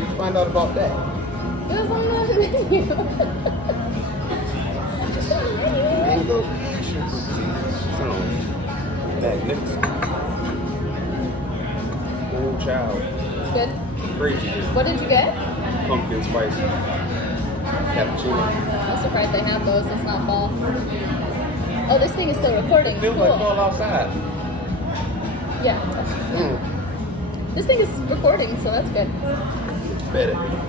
you find out about that? It was on the menu. Just on the menu. Mango passion fruit tea. Sounds magnificent. Oh, child. Good. Crazy good. What did you get? Pumpkin spice cappuccino. I'm surprised they have those. It's not fall. Oh, this thing is still recording. It feels Cool. like fall outside. Yeah. This thing is recording, so that's good. Better. Yeah.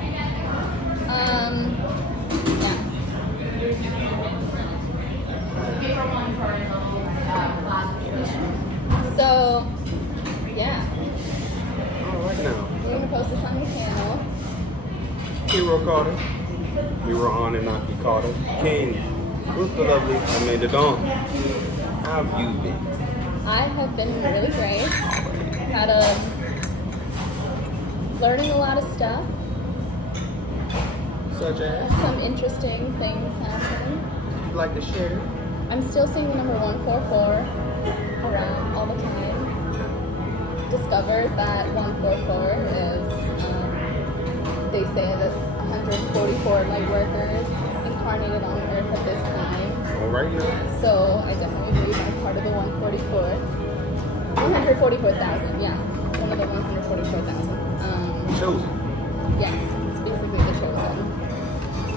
So, yeah. All right now. We're gonna post this on the channel. Hero Carter. Hero Anunnaki Carter. King. What's the lovely Amanda Dawn? How have you been? I have been really great. Had learning a lot of stuff. Such as? Some interesting things happening. You'd like to share? I'm still seeing the number 144 around all the time. Discovered that 144 is, they say that 144 light workers incarnated on Earth at this time. All right now. So I definitely believe I'm part of the 144,000, yeah. One of the 144,000. Chosen. Yes, it's basically the chosen.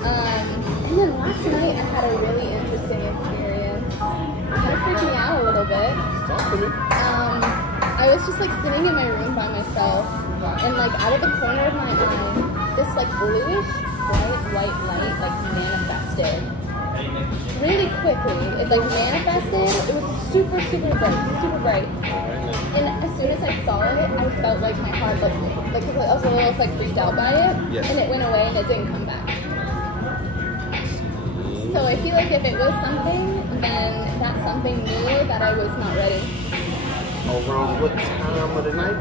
And then last night I had a really interesting experience. It kind of freaked me out a little bit. Talk to me. I was just like sitting in my room by myself, and like out of the corner of my eye, this like bluish bright white light like manifested really quickly. It like manifested. It was super bright. And as soon as I saw it, I felt like my heart like I was a little like freaked out by it, yes. And it went away and it didn't come back. So I feel like if it was something, then that something knew that I was not ready. Around what time of the night?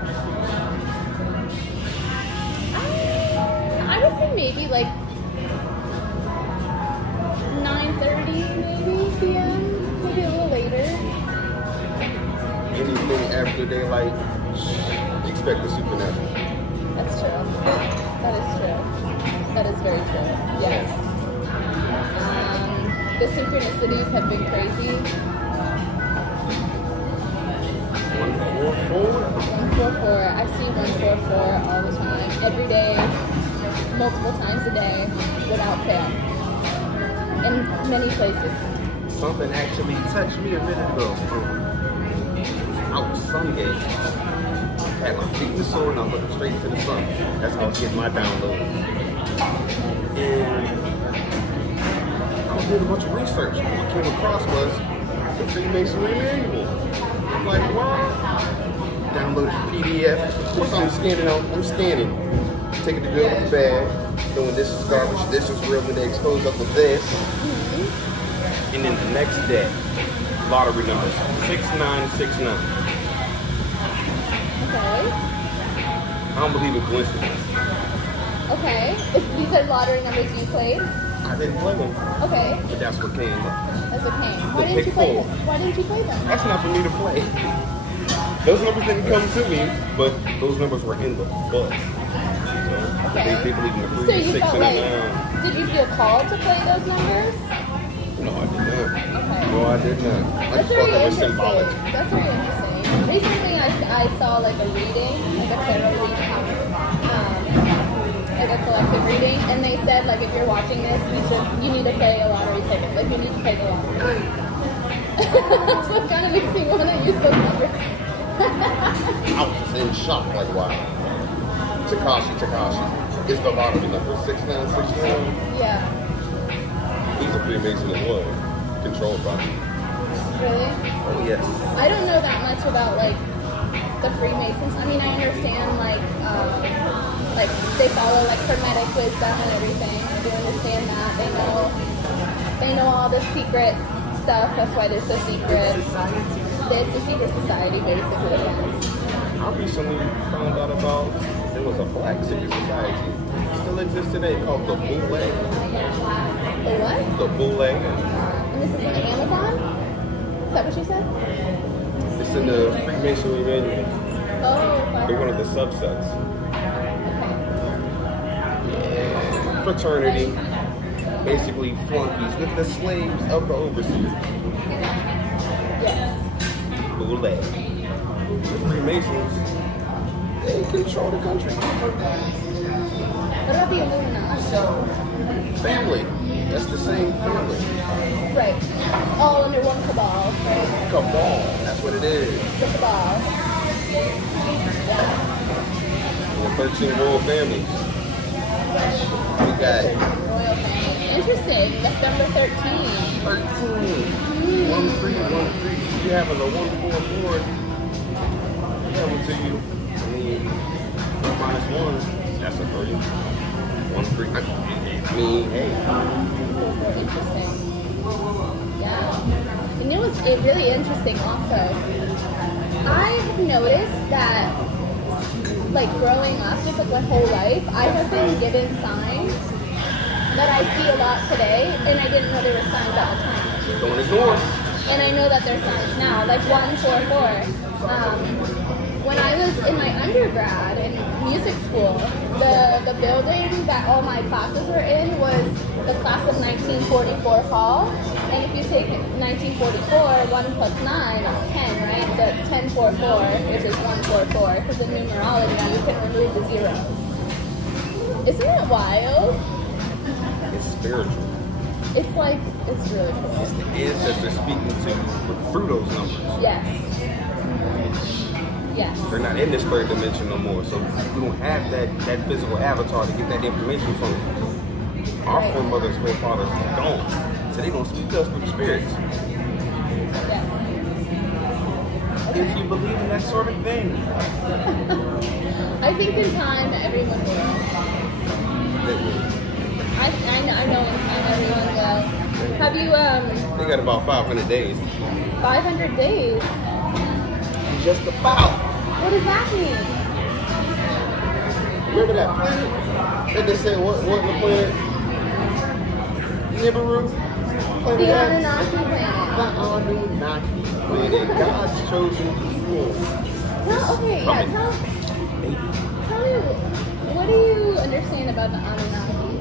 I would say maybe like 9:30 maybe p.m. Maybe a little later. Anything after daylight, expect the supernatural. That's true. That is true. That is very true. Yes. The synchronicities have been crazy. 144? 144. I see 144 all the time. Every day. Multiple times a day. Without fail. In many places. Something actually touched me a minute ago. Out Sunday. Had my feet in the soil and I'm looking straight to the sun. That's how I was getting my download. And I was doing a bunch of research. What I came across was the Freemasonry manual. I'm like, what? Downloaded the PDF. Of course I'm scanning. Taking the good with the bad. Knowing this is garbage, this is real, when they expose up with this. And then the next day, lottery numbers, 6969. Okay. I don't believe in coincidence. Okay. These are lottery numbers you played? I didn't play them. Okay. But that's what came up. That's okay. The Why didn't you pick play four. them? Why didn't you play them? That's not for me to play. Those numbers didn't come to me, but those numbers were in the book. Okay. They believe in the 3, So you 6, felt and like, 9. did you feel called to play those numbers? No, I did not. Okay. No, I did not. I That's just very thought that was interesting. symbolic. That's very interesting. Recently, I saw like a reading, like a tarot reading, like a collective reading, and they said like if you're watching this, you need to play a lottery ticket. Like you need to play the lottery. So it kind of makes me want to use those numbers. I was in shock, like, wow. Takashi. It's the lottery number, 6969. Yeah. He's a Freemason as well, controlled by him. Really? Oh, yes. I don't know that much about like the Freemasons. I mean, I understand like they follow like Hermetic wisdom and everything. I do understand that. They know all the secret stuff. That's why they're so secret. It's a secret society, basically. Yes. I recently found out about there was a black secret society. It still exists today called the Boule. The what? The Boule. And this is on Amazon? Is that what you said? It's in the Freemasonry manual. Oh, They're one of the subsets. okay. fraternity, basically flunkies with the slaves of the overseers. Yes. Boule. The Freemasons, they control the country. What about the Illuminati? Family. That's the same family. Right. All under one cabal. Right? Cabal. That's what it is. The cabal. The 13 royal families. We got Royal family. Interesting. That's number 13. 13. 1 3 1 3. You having a 1 4 4 coming to you. I mean, 4 minus 1. That's a 3. 1 3. I mean, hey. Interesting. Yeah. And it was really interesting also. I've noticed that, like, growing up, just like my whole life, I have been given signs that I see a lot today, and I didn't know there were signs at the time. Don't ignore it. And I know that there's signs now, like 144. When I was in my undergrad in music school, the building that all my classes were in was the class of 1944 hall. And if you take 1944, 1 plus 9 is 10, right? So it's 1044, which is 144, because in numerology you can remove the zeros. Isn't that wild? It's spiritual. It's like, it's really cool. It's the ancestors speaking to you through those numbers. Yes. Yes. They're not in this third dimension no more, so we don't have that physical avatar to get that information from. Our foremothers, forefathers are gone, so they're going to speak to us through the spirits. Yes. If you believe in that sort of thing. I think in time everyone will. I know in time everyone will. Have you, They got about 500 days. 500 days? Just about. What does that mean? Remember that planet? That they said, what the planet? Nibiru? The Anunnaki planet. The Anunnaki planet. God's chosen people. Tell me, what do you understand about the Anunnaki?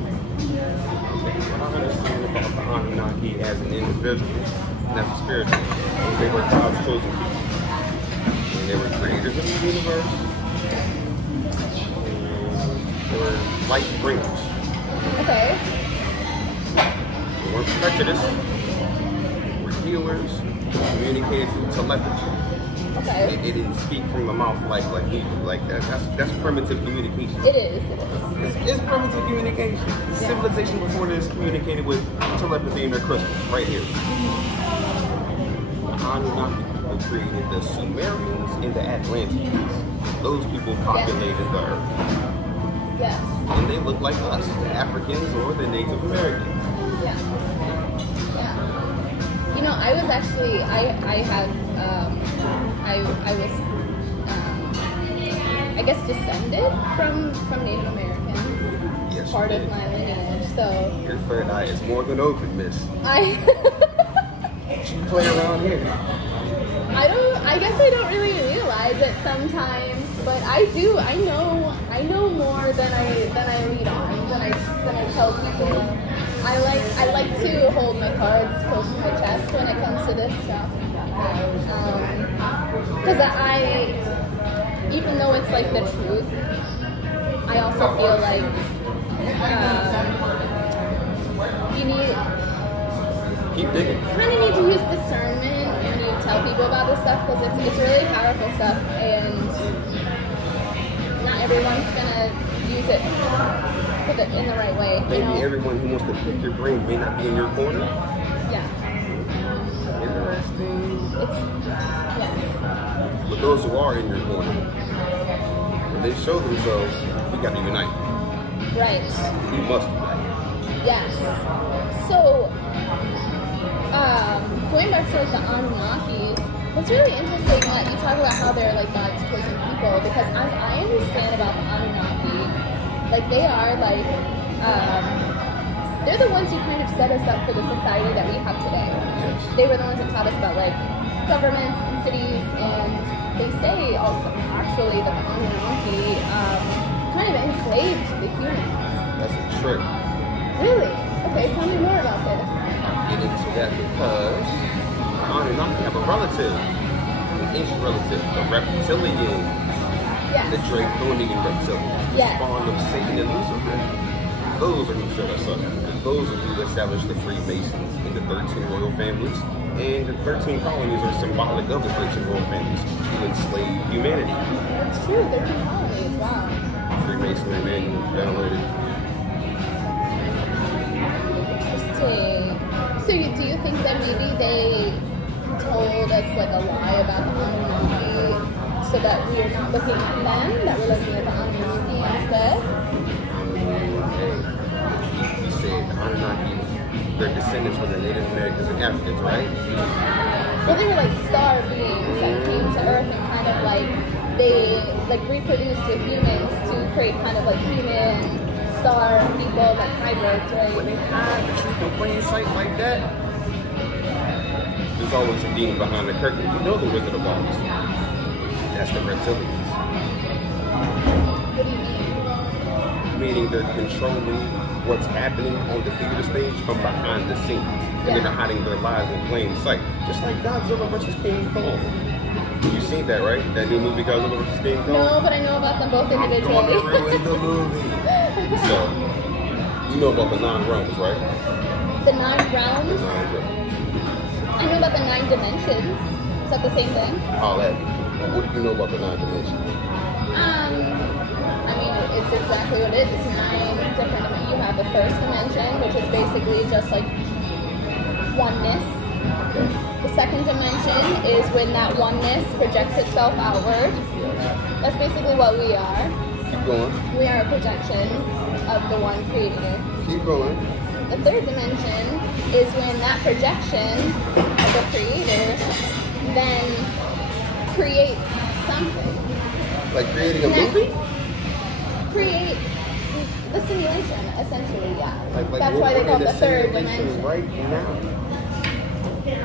What I understand about the Anunnaki as an individual, and as a spiritual, they were God's chosen people. And they were creators of the universe. And they were light bringers. Okay. They weren't prejudiced. They were healers. They communicated through telepathy. Okay. They didn't speak from the mouth like we do. Like that's primitive communication. It is. It's primitive communication. It's civilization before this communicated with telepathy in their crystals, right here. The Anunnaki people created the Sumerians and the Atlanteans. Those people populated the earth. Yes. And they look like us, the Africans or the Native Americans. Yeah. Yeah. You know, I was actually, I was, I guess, descended from Native Americans. Yes, part of my lineage, so. Your third eye is more than open, miss. You play around here. I guess I don't really realize it sometimes, but I do. I know more than I lead on, than I tell people. I like to hold my cards close to my chest when it comes to this stuff. Because even though it's like the truth, I also feel like you keep digging. kind of need to use discernment when you tell people about this stuff, because it's really powerful stuff, and not everyone's gonna use it in the right way. Maybe everyone who wants to pick your brain may not be in your corner. Yeah. Interesting. Yeah. But those who are in your corner, when they show themselves, we got to unite. Right. We must unite. Yes. So, going back to like the Anunnaki, it's really interesting that you talk about how they're like God's chosen people, because as I understand about the Anunnaki, like they are like, they're the ones who kind of set us up for the society that we have today. Yes. They were the ones that taught us about like governments and cities, and they say also actually that the Anunnaki kind of enslaved the humans. That's a trick. Really? Okay, tell me more about this. I'll get into that because Anunnaki have a relative, an ancient relative, the reptilian, Yeah. the Draconian reptilians, the Yes. spawn of Satan and Lucifer. Those are who set us up. Those are who established the Freemasons and the 13 royal families. And the 13 colonies are symbolic of the 13 royal families who enslaved humanity. That's true, 13 colonies, wow. Freemasonry manual downloaded. Interesting. So do you think that maybe they told us like a lie about the Anunnaki so that we're not looking at them, that we're looking at the Anunnaki instead? You said the Anunnaki, their descendants were the Native Americans and Africans, right? Well, they were like star beings that came to Earth and kind of like, they like reproduced with humans to create kind of like human star people, like hybrids, When right? they hide the truth in plain sight like that, there's always a demon behind the curtain. You know the Wizard of Oz. That's the reptilians. What do you mean? Meaning they're controlling what's happening on the theater stage from behind the scenes. And Yeah. they're hiding their lies in plain sight. Just like Godzilla vs. King Kong. You seen that, right? That new movie Godzilla vs. King Kong? No, but I know about them both I'm gonna individually. ruin the movie. So, you know about the 9 realms, right? The 9 The realms? 9 realms. I know about the 9 dimensions. Is that the same thing? All that. What do you know about the 9 dimensions? I mean, it's exactly what it is. It's 9 different dimensions. You have the first dimension, which is basically just like oneness. Okay. The second dimension is when that oneness projects itself outward. That's basically what we are. Keep going. We are a projection of the one creator. Keep going. The third dimension is when that projection of the creator then creates something. Like creating a And that movie? Create the simulation, essentially, yeah. Like That's why they we're call in it the third simulation dimension. right now.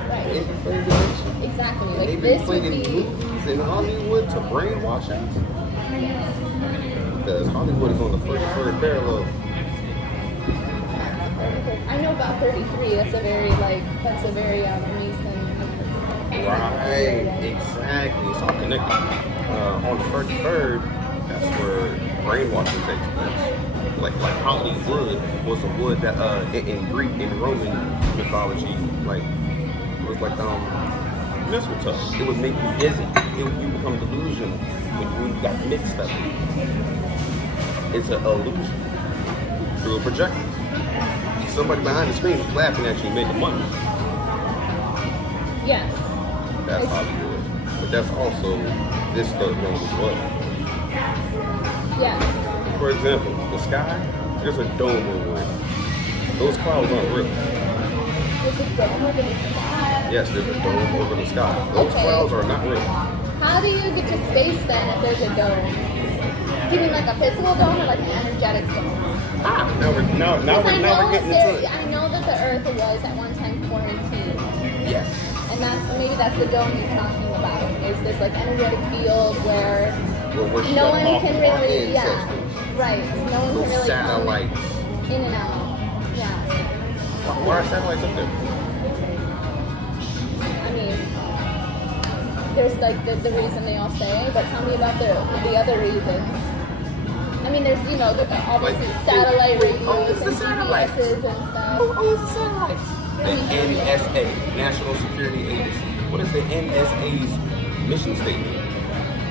Right. In the third dimension. Exactly. And Like they've this been would playing be. movies in Hollywood to brainwash us. Because Hollywood is on the first third parallel. I know about 33. That's a very recent. Right, exactly. It's all connected. On the first third, that's where brainwashing takes place. Like Hollywood was a wood that in Greek and Roman mythology, like it was like mistletoe. It would make you dizzy. You become delusional when you got mixed up. It's an illusion through a projector. Somebody behind the screen is laughing at you and making money. Yes. That's Hollywood. But that's also this third realm as well. Yeah. For example, the sky, there's a dome over it. Those clouds aren't real. There's a dome over the sky. Yes, there's a dome over the sky. Those Okay. clouds are not real. How do you get to space then if there's a dome? Do you mean like a physical dome or like an energetic dome? Now we're getting into it. I know that the Earth was at one time quarantined. Yes. And maybe that's the dome you're talking about. Is this like energetic field where Where we're no shut one off can from our really, ancestors. right. No one Those can really satellites. come in and out. Yeah. Why are satellites up there? I mean, there's like the reason they all say, but tell me about the other reasons. I mean, there's obviously satellite radios it's the and satellites. GPSs and stuff. Who owns the satellites? The NSA, National Security Agency. What is the NSA's mission statement?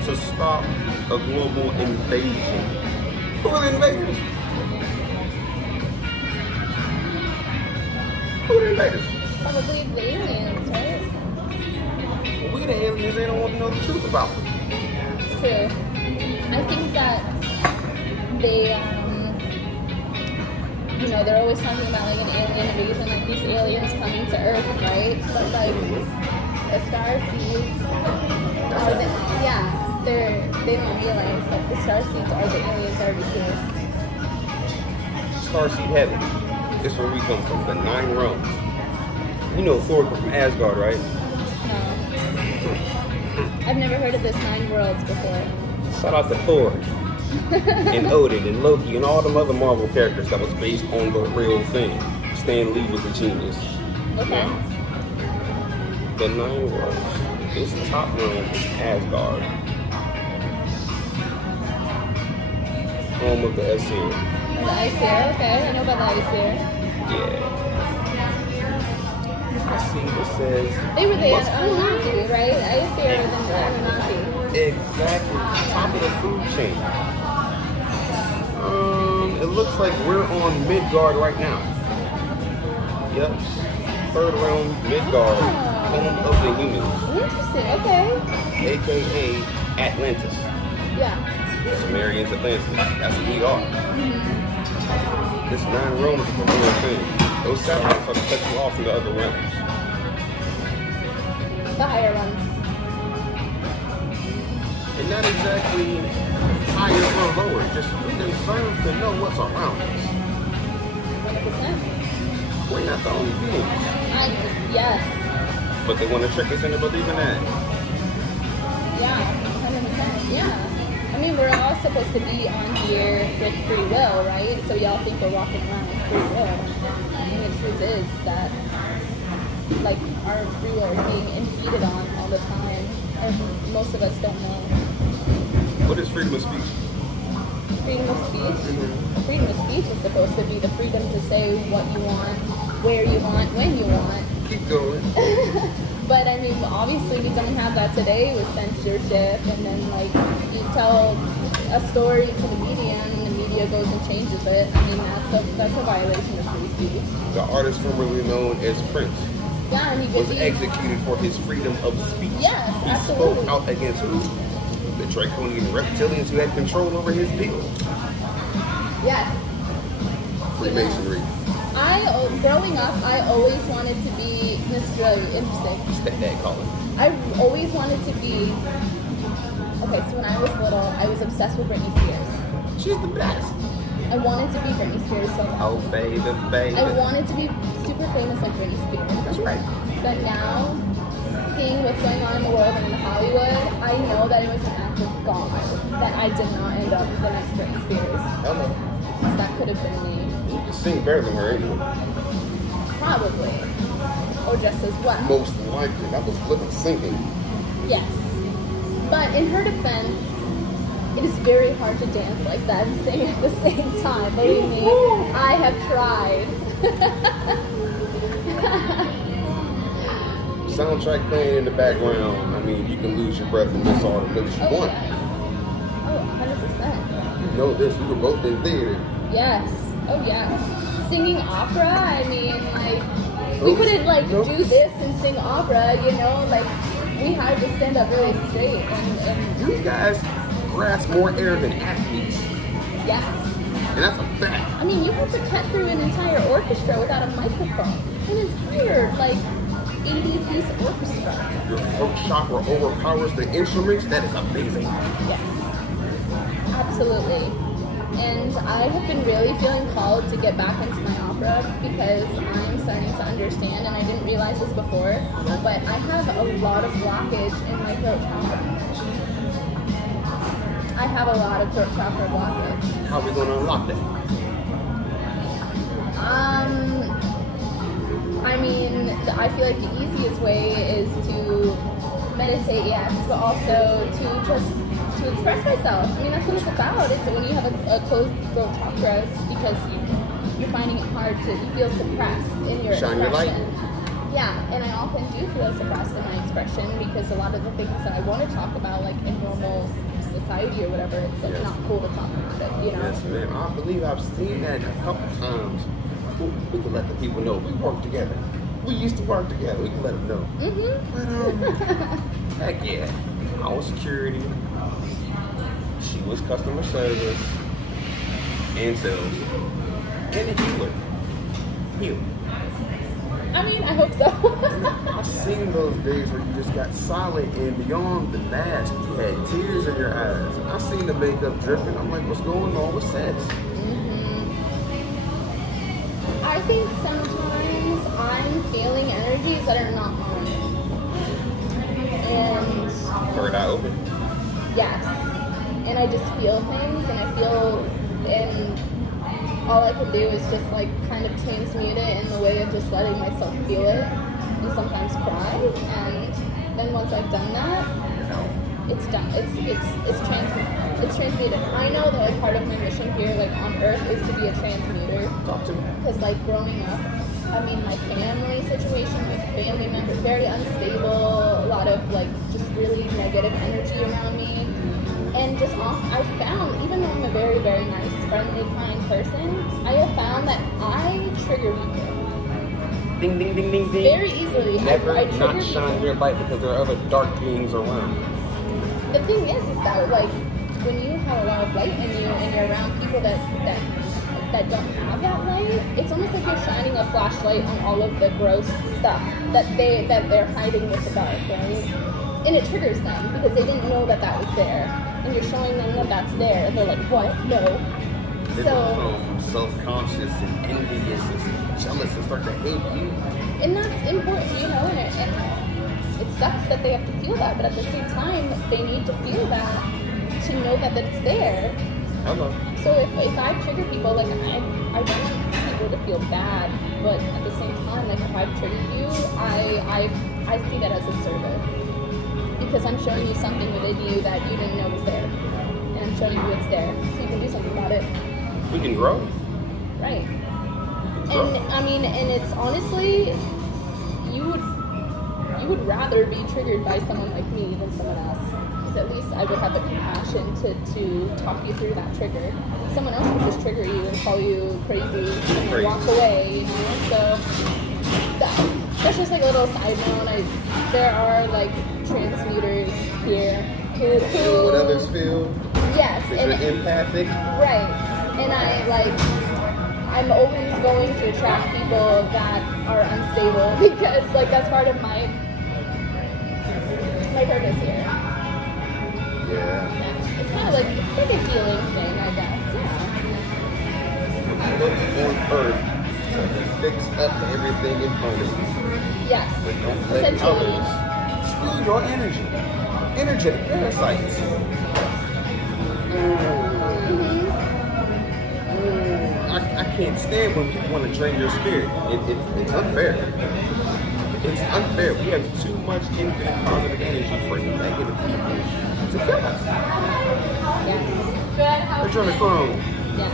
To stop a global invasion. Who are the invaders? Who are the invaders? Probably the aliens, right? We the aliens, they don't want to know the truth about them. It's true. I think that they, they're always talking about like an alien invasion, like these aliens coming to Earth, right? But like the starseeds are they don't realize that the starseeds are the aliens already here. Starseed Heaven. It's where we come from, the 9 realms. You know Thor comes from Asgard, right? No. I've never heard of this 9 worlds before. Shout out to Thor. and Odin and Loki and all them other Marvel characters that was based on the real thing. Stan Lee was a genius. Okay. Now, the 9 worlds. This top realm is Asgard. Home of the Aesir. The Aesir, okay. I know about the Aesir. Yeah. I see it says... They were the Anunnaki, right? Aesir were the Anunnaki. Exactly. Top of the food chain. It looks like we're on Midgard right now. Yep. 3rd realm, Midgard. Home of the humans. Interesting, okay. AKA Atlantis. Yeah. Sumerians, Atlantis. That's what we are. This 9 realms is a real thing. Those satellites are to cut you off from the other realms. The higher ones. And not exactly higher or lower, just we deserve to know what's around us. 100%. We're not the only beings. Yes. But they want to trick us into believing that. Yeah, 100%. Yeah. I mean, we're all supposed to be on here with free will, right? So y'all think we're walking around with free will. And the truth is that, like, our free will is being impeded on all the time. And most of us don't know. What is freedom of speech? Freedom of speech? Freedom of speech is supposed to be the freedom to say what you want, where you want, when you want. Keep going. But I mean, obviously we don't have that today with censorship, and then like you tell a story to the media and the media goes and changes it. I mean, that's a violation of free speech. The artist formerly known as Prince Yeah, and he was executed for his freedom of speech. Yes, he absolutely. spoke out against who? The draconian reptilians who had control over his bill. Yes. Freemasonry. Growing up, I always wanted to be, this is really interesting. Stepdad calling. I always wanted to be, okay, so when I was little, I was obsessed with Britney Spears. She's the best. I wanted to be Britney Spears so bad. Oh, baby, baby. I wanted to be super famous like Britney Spears. That's right. But now, seeing what's going on in the world and in Hollywood, I know that it was an act of God that I did not end up the next Britney Spears. Hello. That could have been me. You can sing better than her anyway. Probably. Or just as well. Most likely. That was lip syncing. Yes. But in her defense, it is very hard to dance like that and sing at the same time. Believe me, I have tried. Soundtrack playing in the background. I mean, you can lose your breath and miss all the notes you want. Yeah. Oh, 100%. You know this. We were both in theater. Yes. Oh, yes. Singing opera, I mean, like, we couldn't, like, do this and sing opera, you know? Like, we had to stand up really straight. And you guys grasp more air than athletes. yes. And that's a fact. I mean, you have to cut through an entire orchestra without a microphone. An entire, like, 80-piece orchestra. Your throat chakra overpowers the instruments. That is amazing. Yes. Absolutely. And I have been really feeling called to get back into my opera because I'm starting to understand, and I didn't realize this before, but I have a lot of blockage in my throat chakra. I have a lot of throat chakra blockage. How are we going to unlock that? I mean, I feel like the easiest way is to meditate, yes, but also to just to express myself. I mean, that's what it's about. It's when you have a closed throat chakra, it's because you're finding it hard to, you feel suppressed in your Shine expression. your light. Yeah, and I often do feel suppressed in my expression because a lot of the things that I want to talk about, like in normal society or whatever, it's like not cool to talk about it, you know? Yes, ma'am. I believe I've seen that a couple times. We can let the people know we work together. We used to work together. We can let them know. But heck yeah, I was security. She was customer service and sales and a healer. I mean, I hope so. I've seen those days where you just got silent and beyond the mask, you had tears in your eyes. I've seen the makeup dripping. I'm like, what's going on with sex? I think sometimes I'm feeling energies that are not mine. And Third eye open. yes. and I just feel things, and all I can do is just like kind of transmute it in the way of just letting myself feel it, and sometimes cry, and then once I've done that, it's done. It's transmuted. I know that like part of my mission here, like on Earth, is to be a transmuter. Talk to me. Because like growing up, I mean, my family situation, my family members, very unstable, a lot of like just really negative energy around me. And just I found, even though I'm a very, very nice, friendly, kind person, I have found that I trigger people. Ding, ding, ding, ding, ding. Very easily. Never I not shine your light because there are other dark beings around. The thing is that like when you have a lot of light in you and you're around people that don't have that light, it's almost like you're shining a flashlight on all of the gross stuff that they're hiding with the dark, right? And it triggers them because they didn't know that was there, and you're showing them that that's there, and they're like, "What? No." They become self-conscious and envious and jealous and start to hate you. And that's important, you know, and it sucks that they have to feel that, but at the same time, they need to feel that to know that it's there. Hello. So if I trigger people, like, I don't want people to feel bad, but at the same time, like, if I've triggered you, I see that as a service. Because I'm showing you something within you that you didn't know was there. And I'm showing you it's there, so you can do something about it. We can grow. Right. And I mean, and it's honestly, you would rather be triggered by someone like me than someone else. Because at least I would have the compassion to talk you through that trigger. Someone else would just trigger you and call you crazy and walk away, you know? So that's just like a little side note. There are like transmuters here who feel what others feel. Yes. And you're empathic. Right. And I'm always going to attract people that are unstable because like that's part of my purpose here. Yeah. It's kind of like, it's like a healing thing, I guess. Yeah. Look on Earth to fix up everything in front of you. Yes. But don't let others steal your energy. Energetic parasites. I can't stand when people want to drain your spirit. It's unfair. It's unfair. We have too much infinite positive energy for negative people to kill us. Yes. They're trying to come. Yes.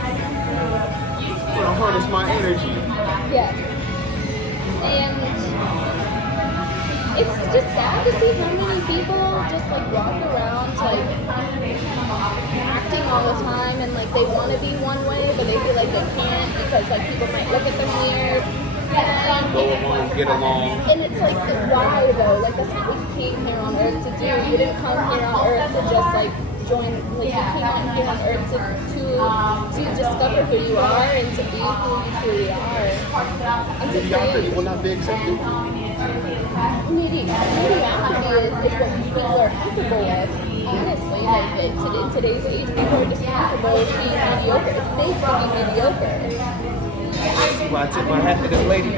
Trying to harness my energy. Yes. And it's just sad to see how many people just like walk around like acting all the time and like they want to be one way but they feel like they can't because like people might look at them weird. Go along, get along. And it's like, why though? Like that's not what you came here on Earth to do. You didn't come here on Earth to just like join. Like you came out here on Earth to discover who you are and to be who you truly are. And to Mediocrity will not be accepted. Mediocrity is what people are comfortable with. Honestly, like in today's age, people are just comfortable with being mediocre. It's safe to be mediocre. Well, I tip my hat to this lady.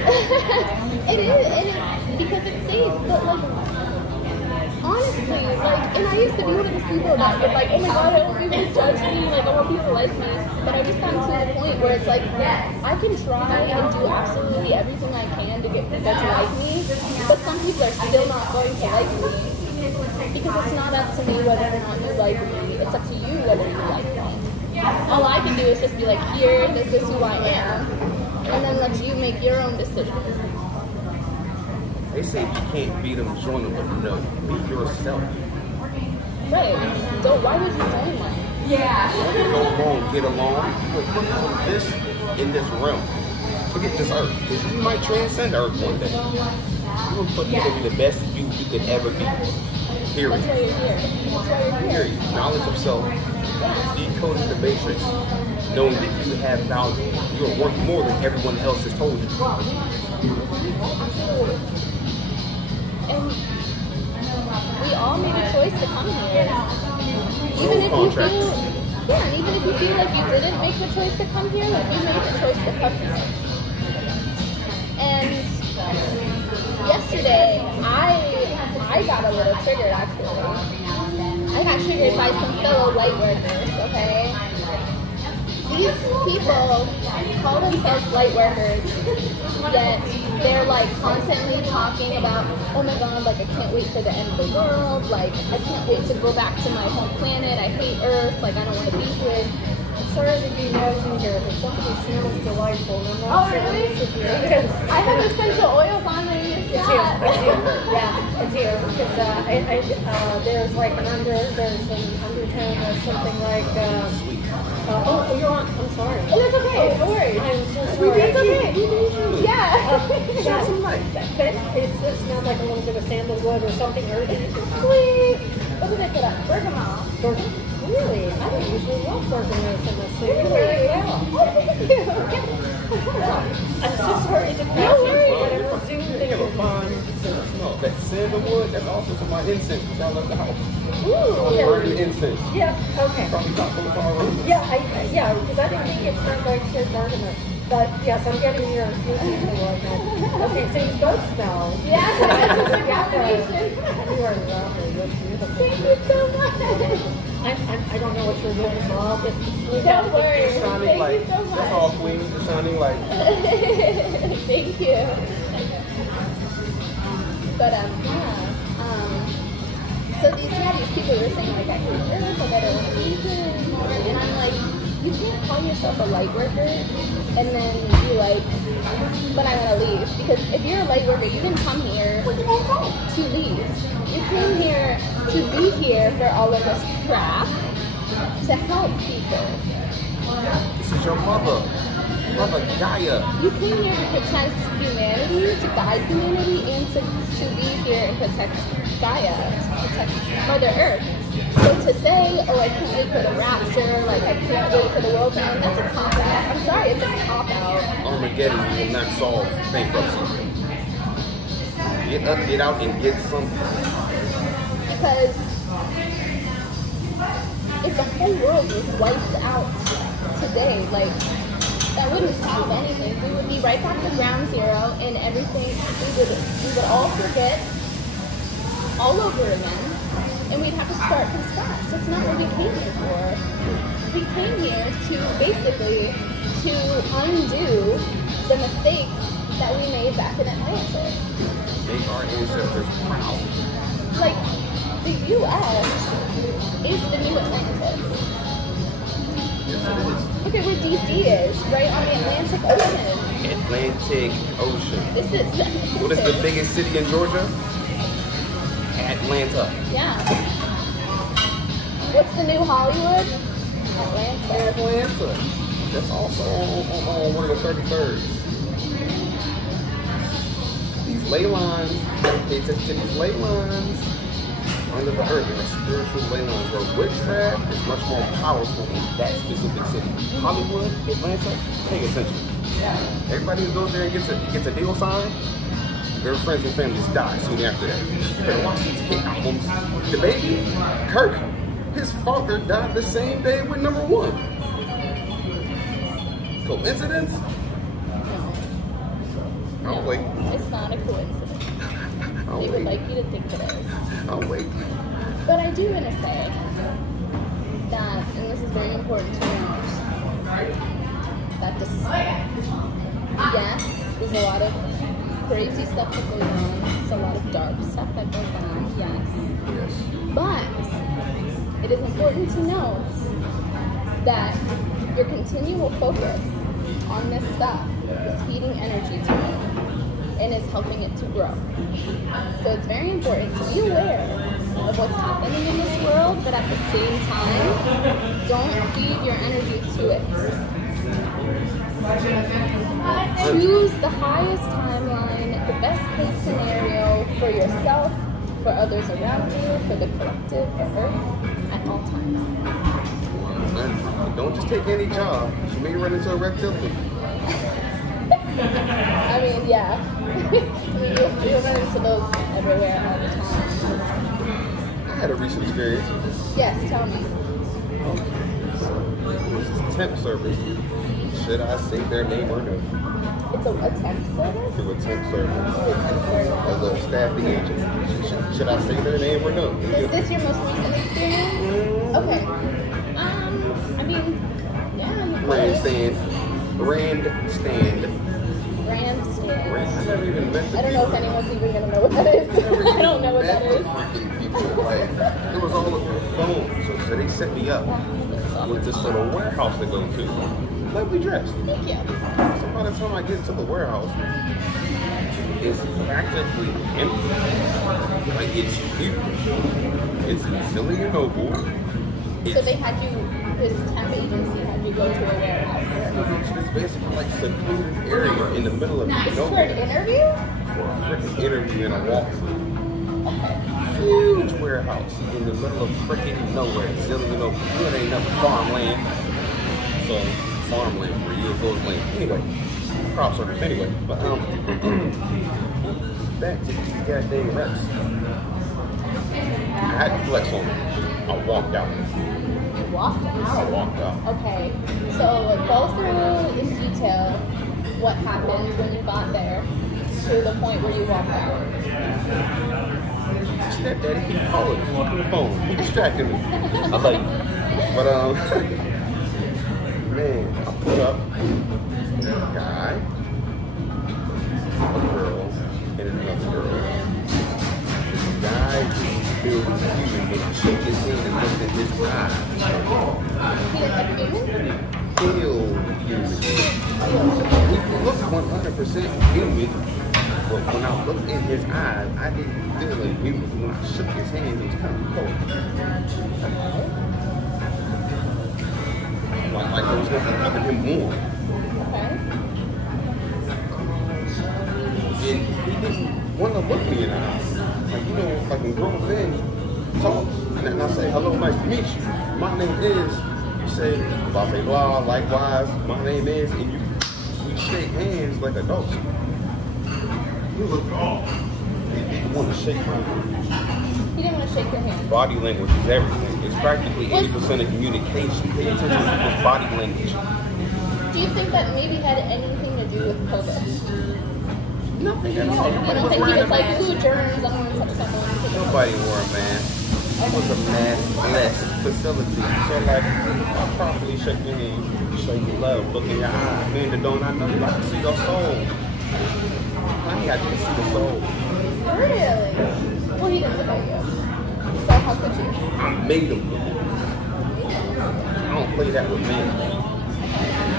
It is, and it's because it's safe, but like, honestly, like, and I used to be one of those people that would like, oh my god, I want people to judge me, like, I want people to like me, but I just gotten to the point where it's like, I can try and do absolutely everything I can to get people to like me, but some people are still not going to like me, because it's not up to me whether or not you like me, it's up to you whether you like me. All I can do is just be like, here, this is who I am, and then let you make your own decision. They say if you can't beat them, join them, but no, be yourself. Right. Why would you join them? Yeah. Go along, get along. Put this in this realm. Forget this Earth. Because you might transcend Earth one day. You will put together the best you could ever be. Period. That's why you're here. Period. Knowledge of self. Decoding the matrix, knowing that you have value. You are worth more than everyone else has told you. And we all made a choice to come here. Even if you feel like you didn't make the choice to come here, like you made the choice to come here. And yesterday, I got a little triggered actually. I I got triggered by some fellow light workers, okay? These people call themselves light workers, yet they're like constantly talking about, oh my god, like I can't wait for the end of the world, like I can't wait to go back to my home planet, I hate Earth, like I don't want to be here. I'm sorry to be nosy here, but somebody smells delightful, and I'm not sure really? it's here. I have essential oils on me. It's here. Yeah, it's here. Because there's like an undertone of something like, oh, you're on. I'm sorry. Oh, that's okay. Oh, Don't worry. I'm so sorry. It's okay. Yeah. It smells like a little bit of sandalwood or something earthy. Please. What did I put up? Bergamot. Bergamot? Really? I don't usually love bergamot in this thing. Really? Very well. Oh, thank you. I'm so sorry to crash No worries. into whatever Zoom They thing have a is. fine scent smell. That sandalwood, that's also from my incense because I left the house. Ooh, I was okay. burning incense. Yeah, okay. Probably top of the car. Yeah, because I didn't think it smelled like shit bergamot. But yes, I'm getting your thing right now. Okay, so you both smell. Yeah, that's a You are confirmation. lovely. That's beautiful. Thank you so much. I don't know what you're doing, so I'll just sneak out. Don't worry. Shining Thank light. you so much. That's all, queen. The shining light. Thank you. But so these people were saying like I hate Earth, like I don't want to be here anymore, and I'm like, you can't call yourself a light worker and then be like, but I want to leave, because if you're a light worker, you didn't come here to leave. You came here to be here for all of this crap to help people. This is your mother. Mother Gaia. You came here to protect humanity, to guide humanity, and to be here and protect Gaia, to protect Mother Earth. So to say, oh, I can't wait for the rapture, like I can't wait for the world to end, that's a cop-out. I'm sorry, it's a cop-out. Armageddon will not solve bankruptcy. Get up, get out, and get something. Because if the whole world was wiped out today, like, that wouldn't solve anything. We would be right back to ground zero, and everything, we would all forget all over again, and we'd have to start from scratch. That's not what we came here for. We came here to basically to undo the mistakes that we made back in Atlantis. Make our ancestors proud. Like, the U.S. is the new Atlantis. Yes, it is. Look at where D.C. is, right on the Atlantic Ocean. Atlantic Ocean. This is... What is the biggest city in Georgia? Atlanta. Yeah. What's the new Hollywood? Atlanta. Atlanta. That's also on one of the 33rd. These ley lines, pay attention to these ley lines under the earth. There are spiritual ley lines where witchcraft is much more powerful in that specific city. Hollywood, Atlanta, pay attention. Everybody who goes there and gets a deal signed, their friends and families die soon after that. You better watch these hit albums. The baby, Kirk, his father died the same day with number one. Coincidence? No. I'll wait. It's not a coincidence. They would like you to think it is. I'll wait. But I do want to say that, and this is very important to note, that yes, there's a lot of crazy stuff that goes on. There's a lot of dark stuff that goes on, yes. Yes. But it is important to know that your continual focus on this stuff is feeding energy to it and is helping it to grow. So it's very important to be aware of what's happening in this world, but at the same time, don't feed your energy to it. Choose the highest timeline, the best case scenario for yourself, for others around you, for the collective, for Earth, at all times. And don't just take any job. You may run into a reptilian. I mean, yeah. I mean, you'll run into those everywhere all the time. I had a recent experience. Yes, tell me. This is temp service. Should I say their name or no? It's a temp service? To a temp service. It's a temp service. As a staffing agent. Should I say their name or no? Is this your most recent experience? grandstand. Grandstand. I never even met the I don't know if anyone's even gonna know what that is. I don't know what that is. freaking people. Like, it was all over the phone. So they set me up with this little warehouse to go to. Lovely dressed. Thank you. So by the time I get to the warehouse, it's practically empty. Like, it's huge. It's zillion oval. So they had you, this temp agency had you go to a warehouse. It's basically like secluded area in the middle of nowhere. For an interview? For a freaking interview and a walkthrough. Okay. Huge warehouse in the middle of freaking nowhere. Zillion oval. It ain't nothing farmland. So, farmland for UFOs land. Anyway, crop sorters. Anyway, but back to these goddamn reps. I had to flex on them. I walked out. You walked I out? walked out. Okay. So go through in detail what happened when you got there to the point where you walked out. Stepdaddy keep calling me on the phone. He distracted me. I like it. But man, I put up a guy, a girl, and another girl. The guy feels human, but he shook his hand and looked in his eyes. He is a human? Feel human. He looked 100% human, but when I looked in his eyes, I didn't feel like human. When I shook his hand, it was kind of cold. Like there was nothing keeping him warm. Okay. And he didn't want to look me in the eyes. Like, you know, like when grown men talk, and then I say, hello, nice to meet you. My name is, you say, if I say, blah, likewise, my name is, and we shake hands like adults. He looked off. He didn't want to shake my hand. He didn't want to shake your hand. Body language is everything. It's practically 80% of communication. Pay attention to people's body language. Do you think that maybe had anything to do with COVID? Nothing at all. You don't think he was like, ooh, germs, I don't want to touch someone. Nobody wore a mask. It was a mask-less facility. So, like, I'll properly shake your hand, show you love, look in your eyes. Man, don't I know you like to see your soul? Honey, I didn't see the soul. Really? Well, he didn't look at you. So how could you? I made him look at me. I don't play that with men.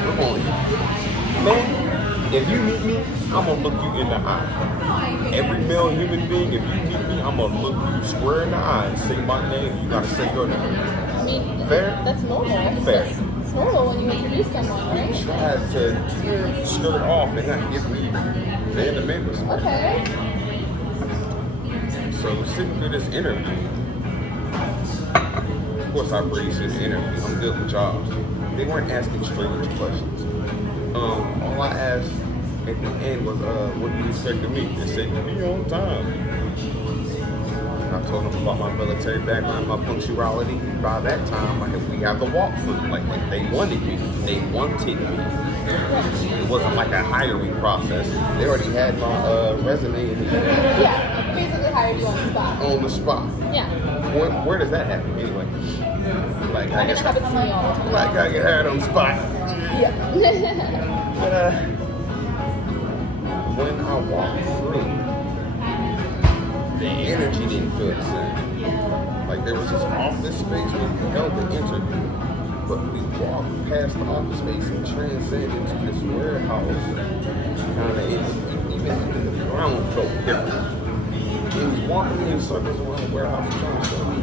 Come on. Man, if you meet me, I'm going to look you in the eye. Every male human being, if you meet me, I'm going to look you square in the eye and say my name. You got to say your name. I mean, fair? That's normal. Fair. It's normal when you introduce someone, right? He tried to skirt off and not give me the members. Okay. So sitting through this interview, of course I breezed through the interview. I'm good with jobs. They weren't asking strange questions. All I asked at the end was, what do you expect of me? They said, to be on time. I told them about my military background, my punctuality. By that time, we have the walkthrough. Like they wanted me. They wanted me. It wasn't like a hiring process. They already had my resume in the Yeah, basically hired you on the spot. On the spot. Yeah. Where does that happen anyway? Like I guess happens to me all the time. Like I get hired on the spot. Yeah. But when I walked through, the energy didn't feel the same. Like there was this office space where we held the interview, but we walked past the office space and transcended into this warehouse. Kind of even the ground felt different. He was walking in circles around the warehouse trying to show me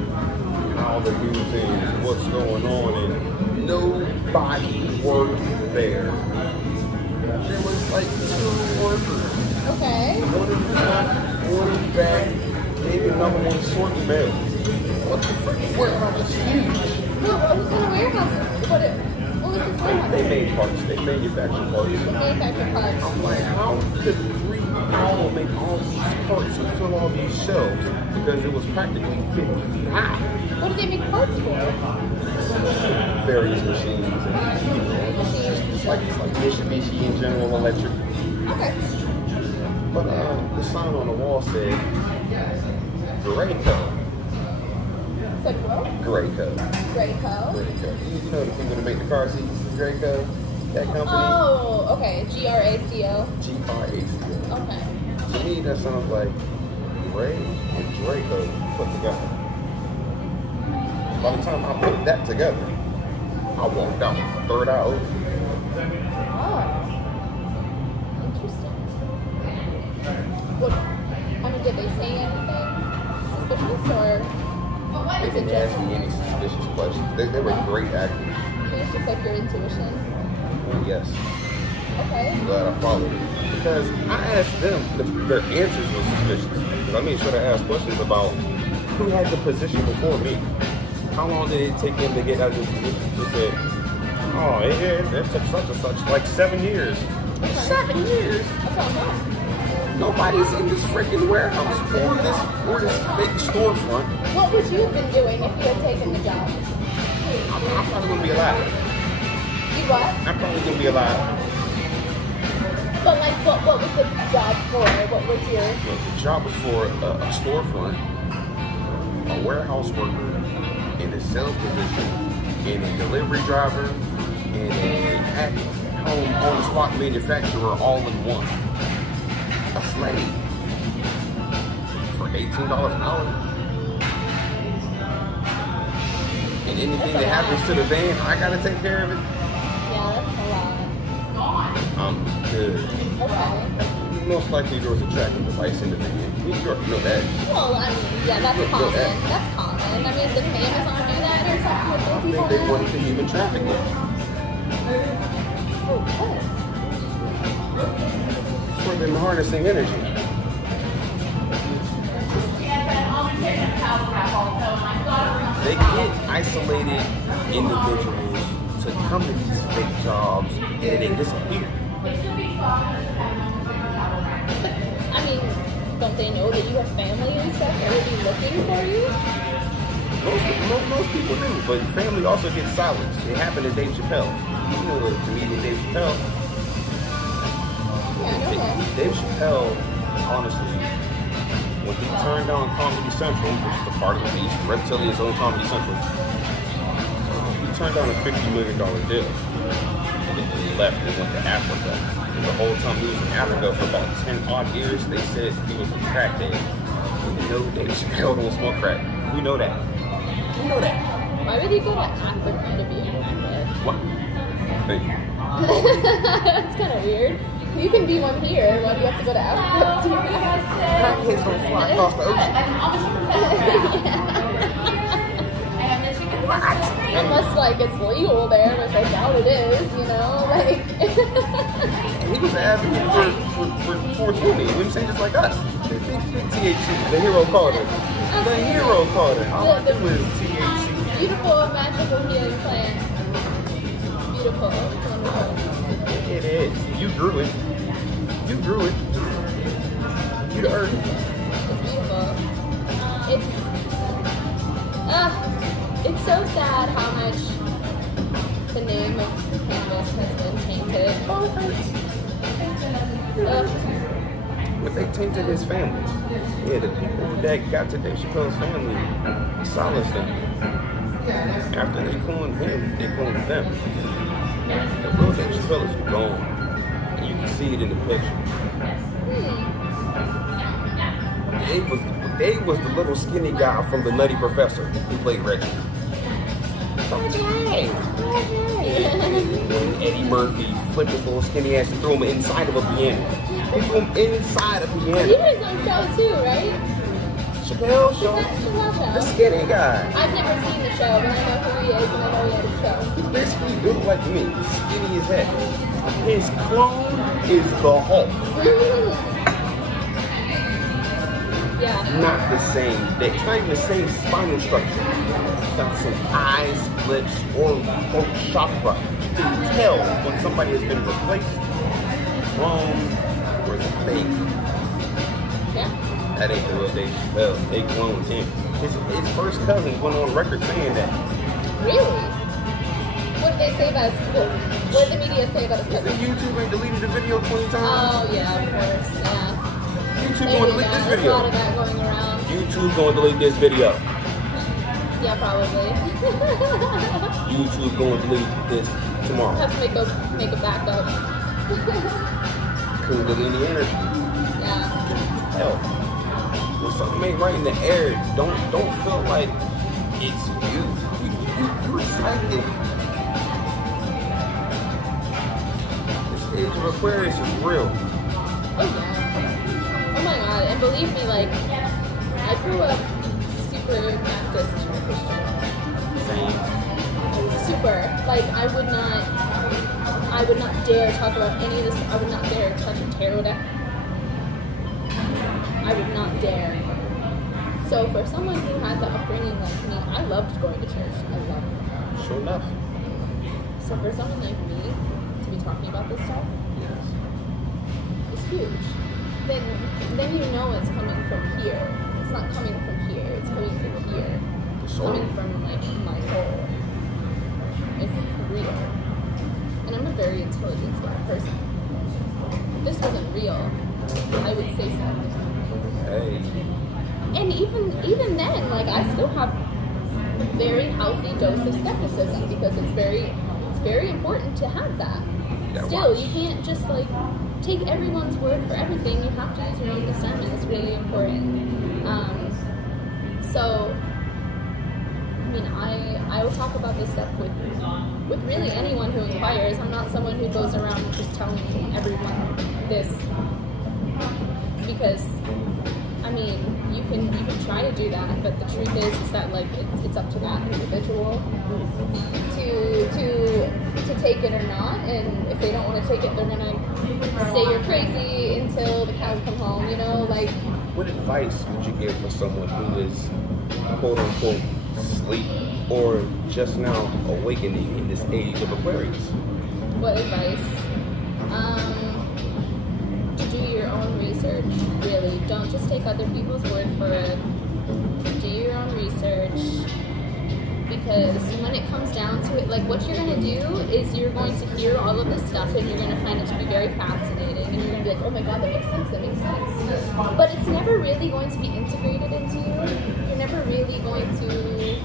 how the new things, what's going on, and nobody worked there. There was like 2 workers. Okay. One in front, one in back, maybe another one sorting mail. What the frick? Warehouse is huge. No, what kind of warehouse? What was this warehouse? They made parts. They manufactured parts. Manufactured parts. I'm like, how could 3 people make all these parts and fill all these shelves? Because it was practically 50 feet high. What did they make parts for? Various machines and it's like Mitsubishi and General Electric. Okay. But the sign on the wall said Graco. Said what? Graco. Graco. You know the people that make the car seats, Graco? that company. Oh, okay. GRACO. GRACO. Okay. To me, that sounds like Ray and Draco put together. By the time I put that together, I walked out with my third eye open. Oh. Interesting. What? I mean, did they say anything suspicious or? They didn't ask me any suspicious questions. They were great actors. It was just like your intuition. Oh, yes. Okay. I'm glad I followed it. Because I asked them, their answers were suspicious. Because I made sure to ask questions about who had the position before me. How long did it take him to get out of this position? They said, oh, it took such and such, like 7 years. Okay. 7 years? That's all right. Nobody's in this freaking warehouse or this fake storefront. What would you have been doing if you had taken the job? I'm probably gonna be alive. You what? I'm probably gonna be alive. But like, what was the job for? What was your? Well, the job was for a storefront, a warehouse worker, in a sales position, and a delivery driver, and a home on-the-spot manufacturer all in one. A slave for $18 an hour. And anything that happens to the van, I gotta take care of it. Yeah, that's a lot. I'm good. Okay. Most likely there was a tracking device in the van. You already know that. Well, I mean, yeah, that's Look, common. that. That's common. I mean, does Amazon do that or something with I those people? think they wanted to human trafficking. For what? For them harnessing energy. They get isolated individuals to come to these fake jobs and then they disappear. I mean, don't they know that you have family and stuff that will be looking for you? Most people do, but family also gets silenced. It happened to Dave Chappelle. You know the comedian Dave Chappelle. Yeah, I know him. Dave Chappelle, honestly, when he turned down Comedy Central, which is the part of these reptilians own Comedy Central, he turned down a $50 million deal. And then he left and went to Africa. And the whole time he was in Africa for about 10 odd years, they said he was a crackhead. We know Dave Chappelle don't smoke crack. We know that. We know that. Why would you go to Africa to be a crackhead? What? Thank you. That's kind of weird. You can be one here. Why do you have to go to Africa to be? Crackheads don't fly across the ocean. Unless like it's legal there, which I doubt it is, you know, like. He was an advocate for 420. Women say just like us. Big THC. The hero Carter. The hero Carter. All I do is THC. Beautiful, magical healing plant. Beautiful. It's wonderful. It is. You grew it. You grew it. You the earth. It's beautiful. It's so sad how much the name of cannabis has been tainted. Oh, it hurts. But they tainted his family. Yeah, the people that got to Dave Chappelle's family silenced them. After they cloned him, they cloned them. The real Dave Chappelle is gone. And you can see it in the picture. Dave was the little skinny guy from The Nutty Professor who played Reggie. Reggie! And Eddie Murphy flipped his little skinny ass and threw him inside of a piano. He threw him inside a piano. He had his own show too, right? Chappelle show. The skinny guy. I've never seen the show, but I know who he is and I know he had a show. He's basically built like me, skinny as heck. His clone is the Hulk. Yeah. Not the same. It's not even the same spinal structure. It's not the same eyes, lips, or chakra. You can tell when somebody has been replaced, cloned, or is fake. Yeah. That ain't the real Dave Chappelle. They cloned him. His first cousin went on record saying that. Really? What did they say about his, what did the media say about his cousin? YouTube ain't deleted the video 20 times. Oh yeah, of course, yeah. YouTube gonna delete this video. There's a lot of that going around. YouTube gonna delete this video. Yeah, probably. YouTube gonna delete this tomorrow. Have to make a backup. Kundalini energy. Yeah. Hell, when something ain't right in the air, don't feel like it's you. You're psychic. This age of Aquarius is real. Oh yeah. Oh my god. And believe me, like, I grew up super Baptist Christian. Same. Super. Like, I would not dare talk about any of this. I would not dare touch a tarot deck. I would not dare. So for someone who had the upbringing like me, I loved going to church. I loved it. Sure enough. So for someone like me to be talking about this stuff, Yes. it's huge. Then you know it's coming from here. It's not coming from here. It's coming from here. It's coming from like my soul. It's real. And I'm a very intelligent person. If this wasn't real, I would say so. Hey. And even then, like, I still have a very healthy dose of skepticism because it's very important to have that. Still, you can't just like take everyone's word for everything. You have to use your own discernment. It's really important. So, I mean, I will talk about this stuff with really anyone who inquires. I'm not someone who goes around just telling everyone this because, I mean, you can try to do that, but the truth is that like it's up to that individual to take it or not. And if they don't want to take it, they're gonna say you're crazy until the cows come home. You know, like. What advice would you give for someone who is quote unquote asleep or just now awakening in this age of Aquarius? What advice? To do your own research, really. Don't just take other people's word for it. Do your own research. Because when it comes down to it, like, what you're going to do is you're going to hear all of this stuff and you're going to find it to be very fascinating. And you're going to be like, oh my god, that makes sense. But it's never really going to be integrated into you. You're never really going to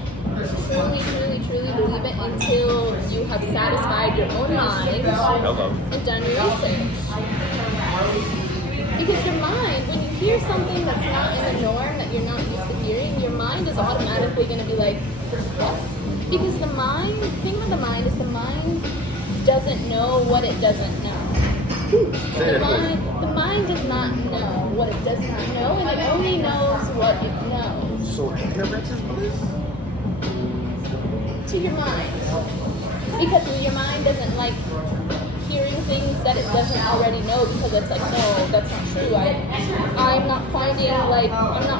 truly believe it until you have satisfied your own mind and done your research. Because your mind, when you hear something that's not in the norm, that you're not used to hearing, your mind is automatically going to be like, what? Because the mind, the thing with the mind is the mind doesn't know what it doesn't know. The mind does not know what it does not know, and it only knows what it knows. So ignorance is bliss? To your mind. Because your mind doesn't like hearing things that it doesn't already know, because it's like, no, that's not true. I'm not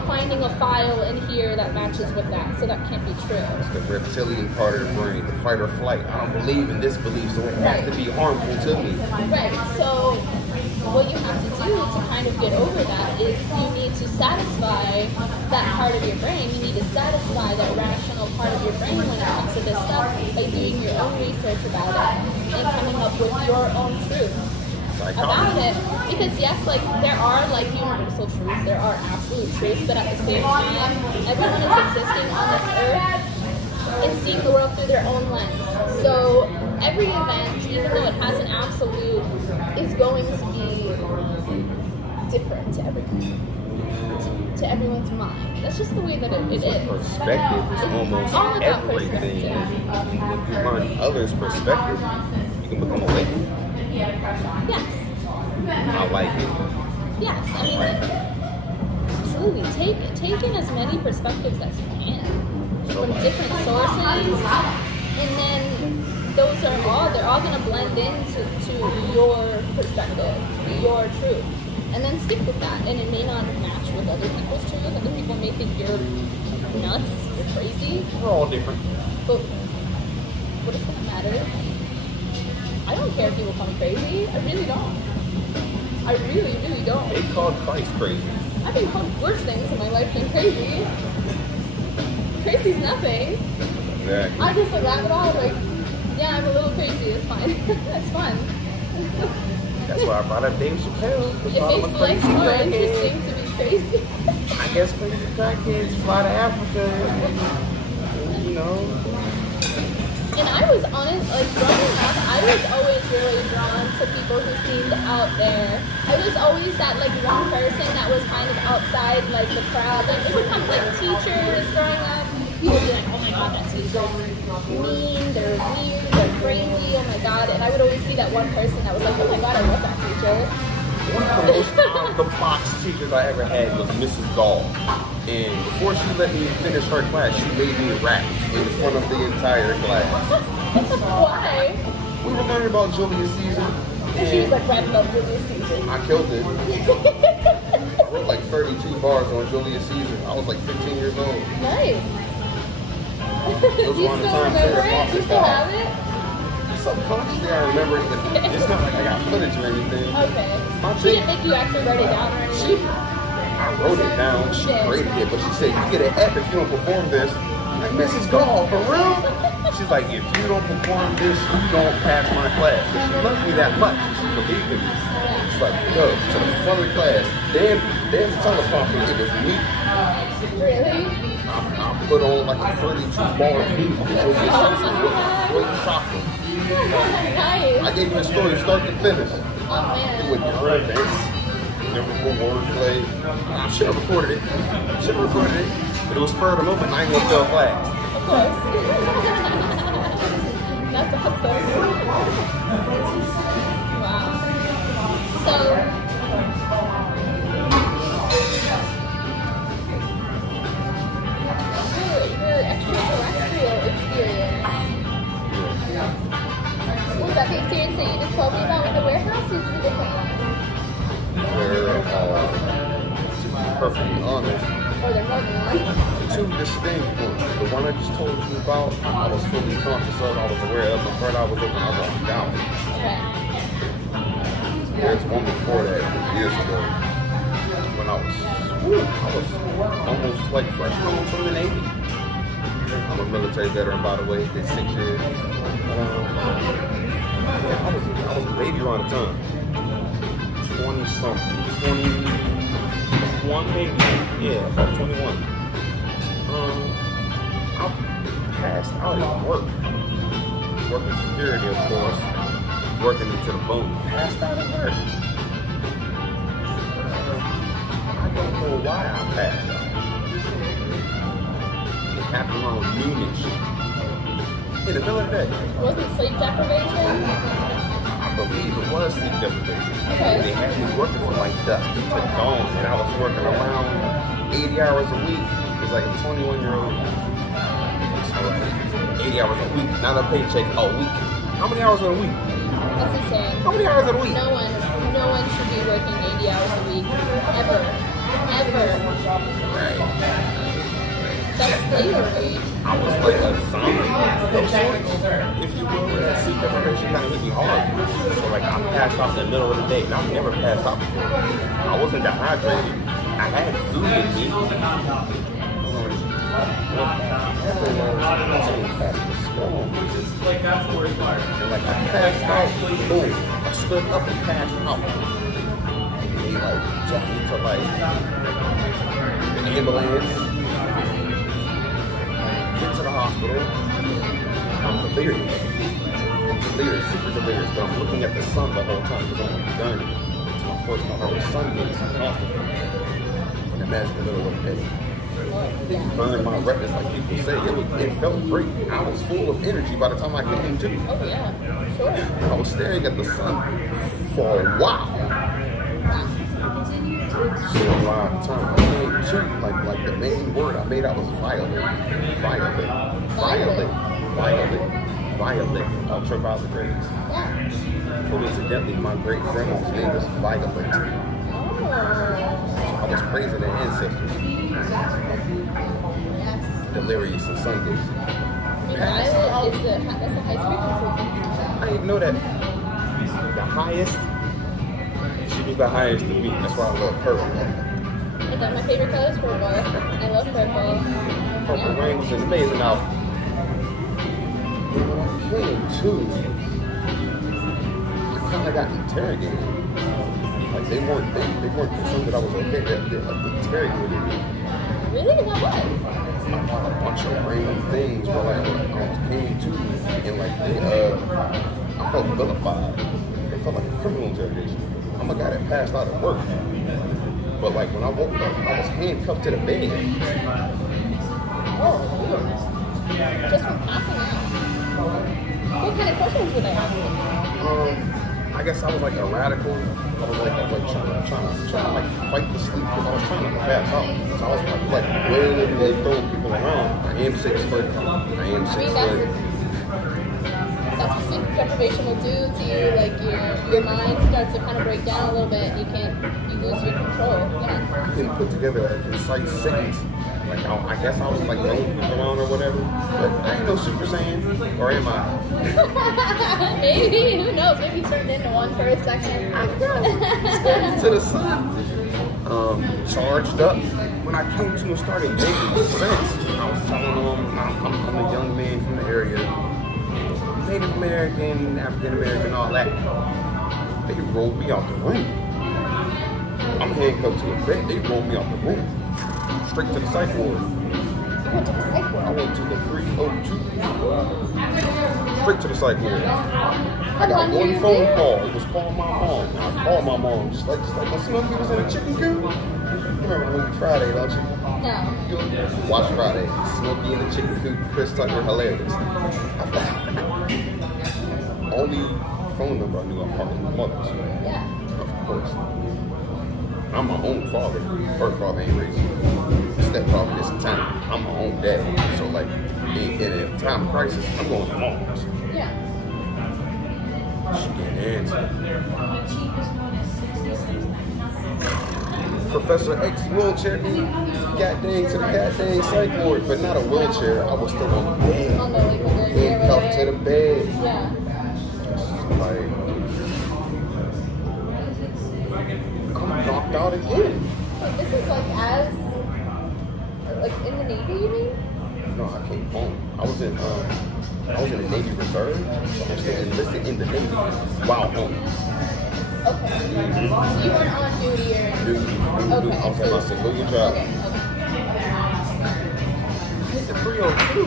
finding a file in here that matches with that, so that can't be true. It's the reptilian part of the brain, the fight or flight. I don't believe in this belief, so it has to be harmful to me. Right. So what you have to do to kind of get over that is you need to satisfy that part of your brain. You need to satisfy that rational part of your brain when it comes to this stuff by doing your own research about it and coming up with your own truth about it. Because yes, like, there are like universal truths, there are absolute truths, but at the same time, everyone is existing on this earth and seeing the world through their own lens. So every event, even though it has an absolute, is going to be different to everyone, to everyone's mind. That's just the way that it is. Perspective is almost all about everything. perspective. If you learn others' perspective, you can become awakened. Yes. I like it. Yes, I mean, absolutely. Take in as many perspectives as you can from different sources, and then they're all going to blend into your perspective, your truth, and then stick with that. And it may not match with other people's truth. Other people may think you're nuts, you're crazy. We're all different. But what does that matter? I don't care if people call me crazy. I really don't. I really don't. They called Christ crazy. I've been called worse things in my life than crazy. Crazy's nothing. Exactly. I just laugh it off like, yeah, I'm a little crazy. It's fine. It's fun. That's why I brought up Dave Chappelle. It makes life more interesting to be crazy. I guess crazy crackheads fly to Africa and you know, And I was honest, like growing up, I was always really drawn to people who seemed out there. I was always that like one person that was kind of outside like the crowd. Like it would come like teachers growing up. People would be like, oh my god, that teacher's mean, they're weird, they're crazy, oh my god. And I would always be that one person that was like, oh my god, I love that teacher. One of the most out-of-the-box teachers I ever had was Mrs. Gall. And before she let me finish her class, she made me rap in front of the entire class. Why? We were learning about Julius Caesar. And she was like rapping about Julius Caesar. I killed it. I wrote like 32 bars on Julius Caesar. I was like 15 years old. Nice. It was You one of the still times remember Sarah it? You still have it? Subconsciously, I remember it, but it's not like I got footage or anything. Okay. My She chick, didn't make you actually write it down or anything? I wrote it down, she graded it, but she said, you get an F if you don't perform this. I'm like, Mrs. Gall, for real? She's like, if you don't perform this, you don't pass my class. But she loved me that much. She believed in me. She's like, go to the front of the class. Then the teleprompter, it was me. Really? I put on like a 32 bar beat. With chocolate. Nice. I gave you the story start to finish. Oh man. With current events, memorable wordplay. I should have recorded it. But it was spur of the moment. I ain't gonna tell class. Of course. That's awesome. Wow. So, your extraterrestrial experience. What was that the experience that you just told me about with the warehouse? Or is it a different one? Where, to be perfectly honest, Or there's more than one? two distinct ones. The one I just told you about, I was fully conscious of, I was aware of. The third I was open, I was down. Okay. There's one before that years ago when I was almost like fresh home from the Navy. I'm a military veteran, by the way, did 6 years. Yeah, I was a baby around the time. 20-something. 21 maybe? Yeah, about 21. I passed out at work. Working security, of course. Working into the bone. Passed out at work. I don't know why I passed out. It happened around noonish. In the middle of the day. Was it sleep deprivation? I believe it was sleep deprivation. Okay. They had me working from like dusk to dawn, and I was working around 80 hours a week. It's like a 21-year-old. 80 hours a week, not a paycheck, a week. How many hours in a week? That's insane. How many hours in a week? No one should be working 80 hours a week. Ever. Right. That's slavery. I was like a zombie of sorts, if you will. That sleep deprivation kind of hit me hard. So like I passed out in the middle of the day, and I've never passed out before. I wasn't dehydrated. I had food in me. And like I passed out, boom, I stood up and passed out. And he like took me to like the ambulance. Get to the hospital. I'm delirious. Super delirious, but I'm looking at the sun the whole time because I'm on the journey. It's my first time. I was sun gates constantly. And imagine the middle of the day. Burning my retinas like people say. It felt great. I was full of energy by the time I came to. Oh yeah, sure. I was staring at the sun for a while. So by the time I came to, like the main word I made out was violet. Ultraviolet rays. Yeah. Coincidentally, my great grandma's name is Violet. Oh. So I was praising the ancestors. Delirious and sun gazing. Violet is that's a high frequency. I didn't even know that. The highest, she was the highest to me. That's why I love purple. I thought my favorite color is purple. I love purple. Purple rain was an amazing album. When I came to, I kind of got interrogated. Like they weren't concerned that I was okay. They interrogated me. Really? About what? I got a bunch of random things where like I came to and like I felt vilified. It felt like a criminal interrogation. I'm a guy that passed out at work. But like when I woke up, I was handcuffed to the bed. Oh, weird. Just from passing out. What kind of questions were they asking? I guess I was like a radical. I was like trying to like fight the sleep because I was trying to pass out. So I was like literally throwing people around. I am 6 foot. I am 6 foot. That's what sleep deprivation will do to you. Like your mind starts to kind of break down a little bit. You lose your control. Yeah. I couldn't put together a concise sentence. Like I guess I was like throwing people around or whatever. But I ain't no Super Saiyan, or am I? Maybe, who knows? Maybe you turned into one for a second. Steady to the sun. Charged up. When I came to and started making sense, I was telling them I'm a young man from the area, Native American, African American, all that. They rolled me out the room. I'm handcuffed to a bed. They rolled me out the room. Straight to the psych ward. I went to the 302. Straight to the psych ward. I got one phone call. It was calling my mom. I called my mom. Just like my Smokey was in a chicken coop. You remember the movie Friday, don't you? No. Watch Friday. Smokey in the chicken coop. Chris Tucker, hilarious. Only phone number I knew I called my mother's. Yeah. Of course. I'm my own father. First father ain't raised me. Stepfather this time. I'm my own dad. So like in a time of crisis, I'm going to mom's. Yeah. She can't answer. Professor X wheelchair goddamn to the goddamn psych ward, but not a wheelchair. I was still on the bed. On the Handcuffed to the bed. Yeah. Like I'm knocked out again. Wait, this is like in the Navy, you mean? No, I came home. I was in the Navy Reserve, so I'm still enlisted in the Navy while home. Okay. So you weren't on duty or Duty. Okay. I was at my civilian job. Okay. It's a 302.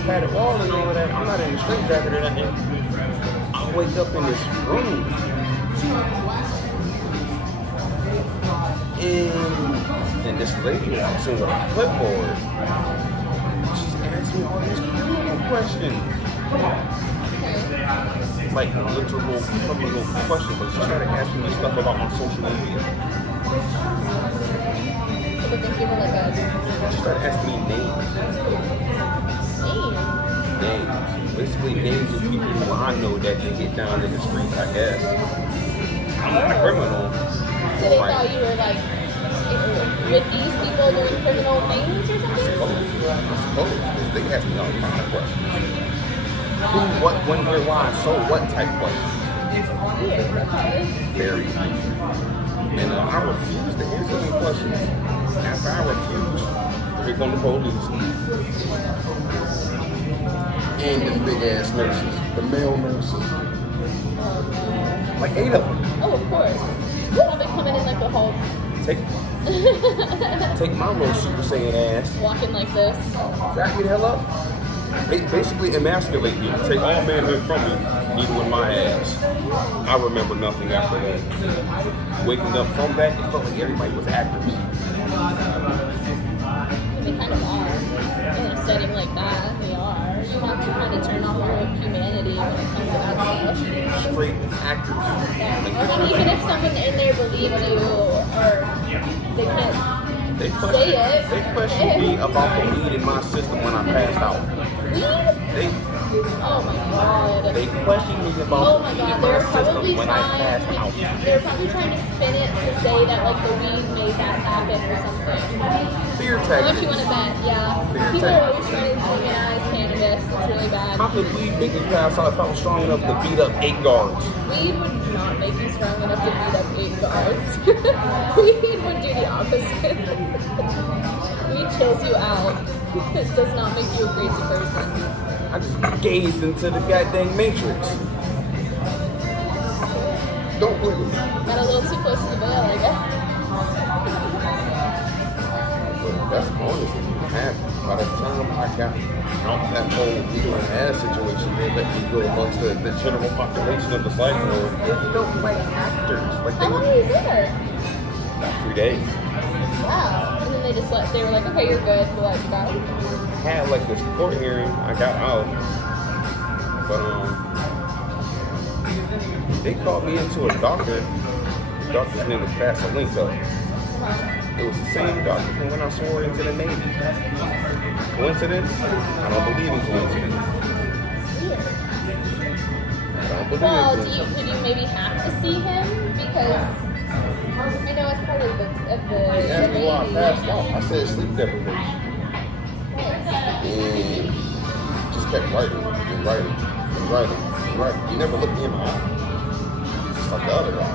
Had it all and all of that. I'm not in the straight jacket or nothing. I wake up in this room. And this lady walks in with a clipboard. She's asking all these criminal questions. Like literal criminal questions. But she started asking me stuff about my social media. She started asking me names. Basically names of people who I know that can get down in the streets, I guess. I'm not a criminal. So they thought you were like with these people doing criminal things or something? I suppose. They asked me all kinds of questions. Who, what, when, where, why, so what type questions. Very deep. And I refused to answer any questions. After I refused, here come the police. And the big ass nurses, the male nurses. Like 8 of them. Oh, of course. Well, they coming in like the Hulk. Take my little Super Saiyan ass. Walking like this. Back me the hell up. They basically emasculate me. Take all manhood from me, even with my ass. I remember nothing after that. Waking up from that, it felt like everybody was actors. They kind of are. In a setting like that, they are. You have to kind of turn off your humanity when it comes to that stuff. Straight actors. I mean, even if someone in there believes you, or they can't They say it. They questioned me about the weed in my system when I passed out. Weed? Oh my god. They questioned me about the weed in my system when I passed out. They're probably trying to spin it to say that like the weed made that happen or something. Fear How much tactics. you want to bet? Yeah. People are always trying to demonize cannabis. It's really bad. How could weed make me pass out if I was strong enough to beat up 8 guards? Weed would not make you strong enough to beat up 8 guards. Weed would do the opposite. Weed chills you out. It does not make you a crazy person. I just gazed into the goddamn matrix. Don't play with me. Got a little too close to the veil, I guess. That's honestly what happened. By the time I got out that whole needle and ass situation, they let me go amongst the general population of the cycle. It felt like actors. Like How long were you there? about 3 days. Wow. And then they were like, okay, you're good, we'll let you go. I had like this court hearing. I got out. But they called me into a doctor. The doctor's name was Vaselinko. It was the same doctor from when I swore into the Navy. Coincidence? I don't believe in coincidence. Weird. I don't believe Well, in did coincidence. you maybe have to see him? Because I know it's part of the After a while I Navy. passed out, I said sleep deprivation. And just kept writing and writing and writing and writing. He never looked me in my eye. Just like the other guy.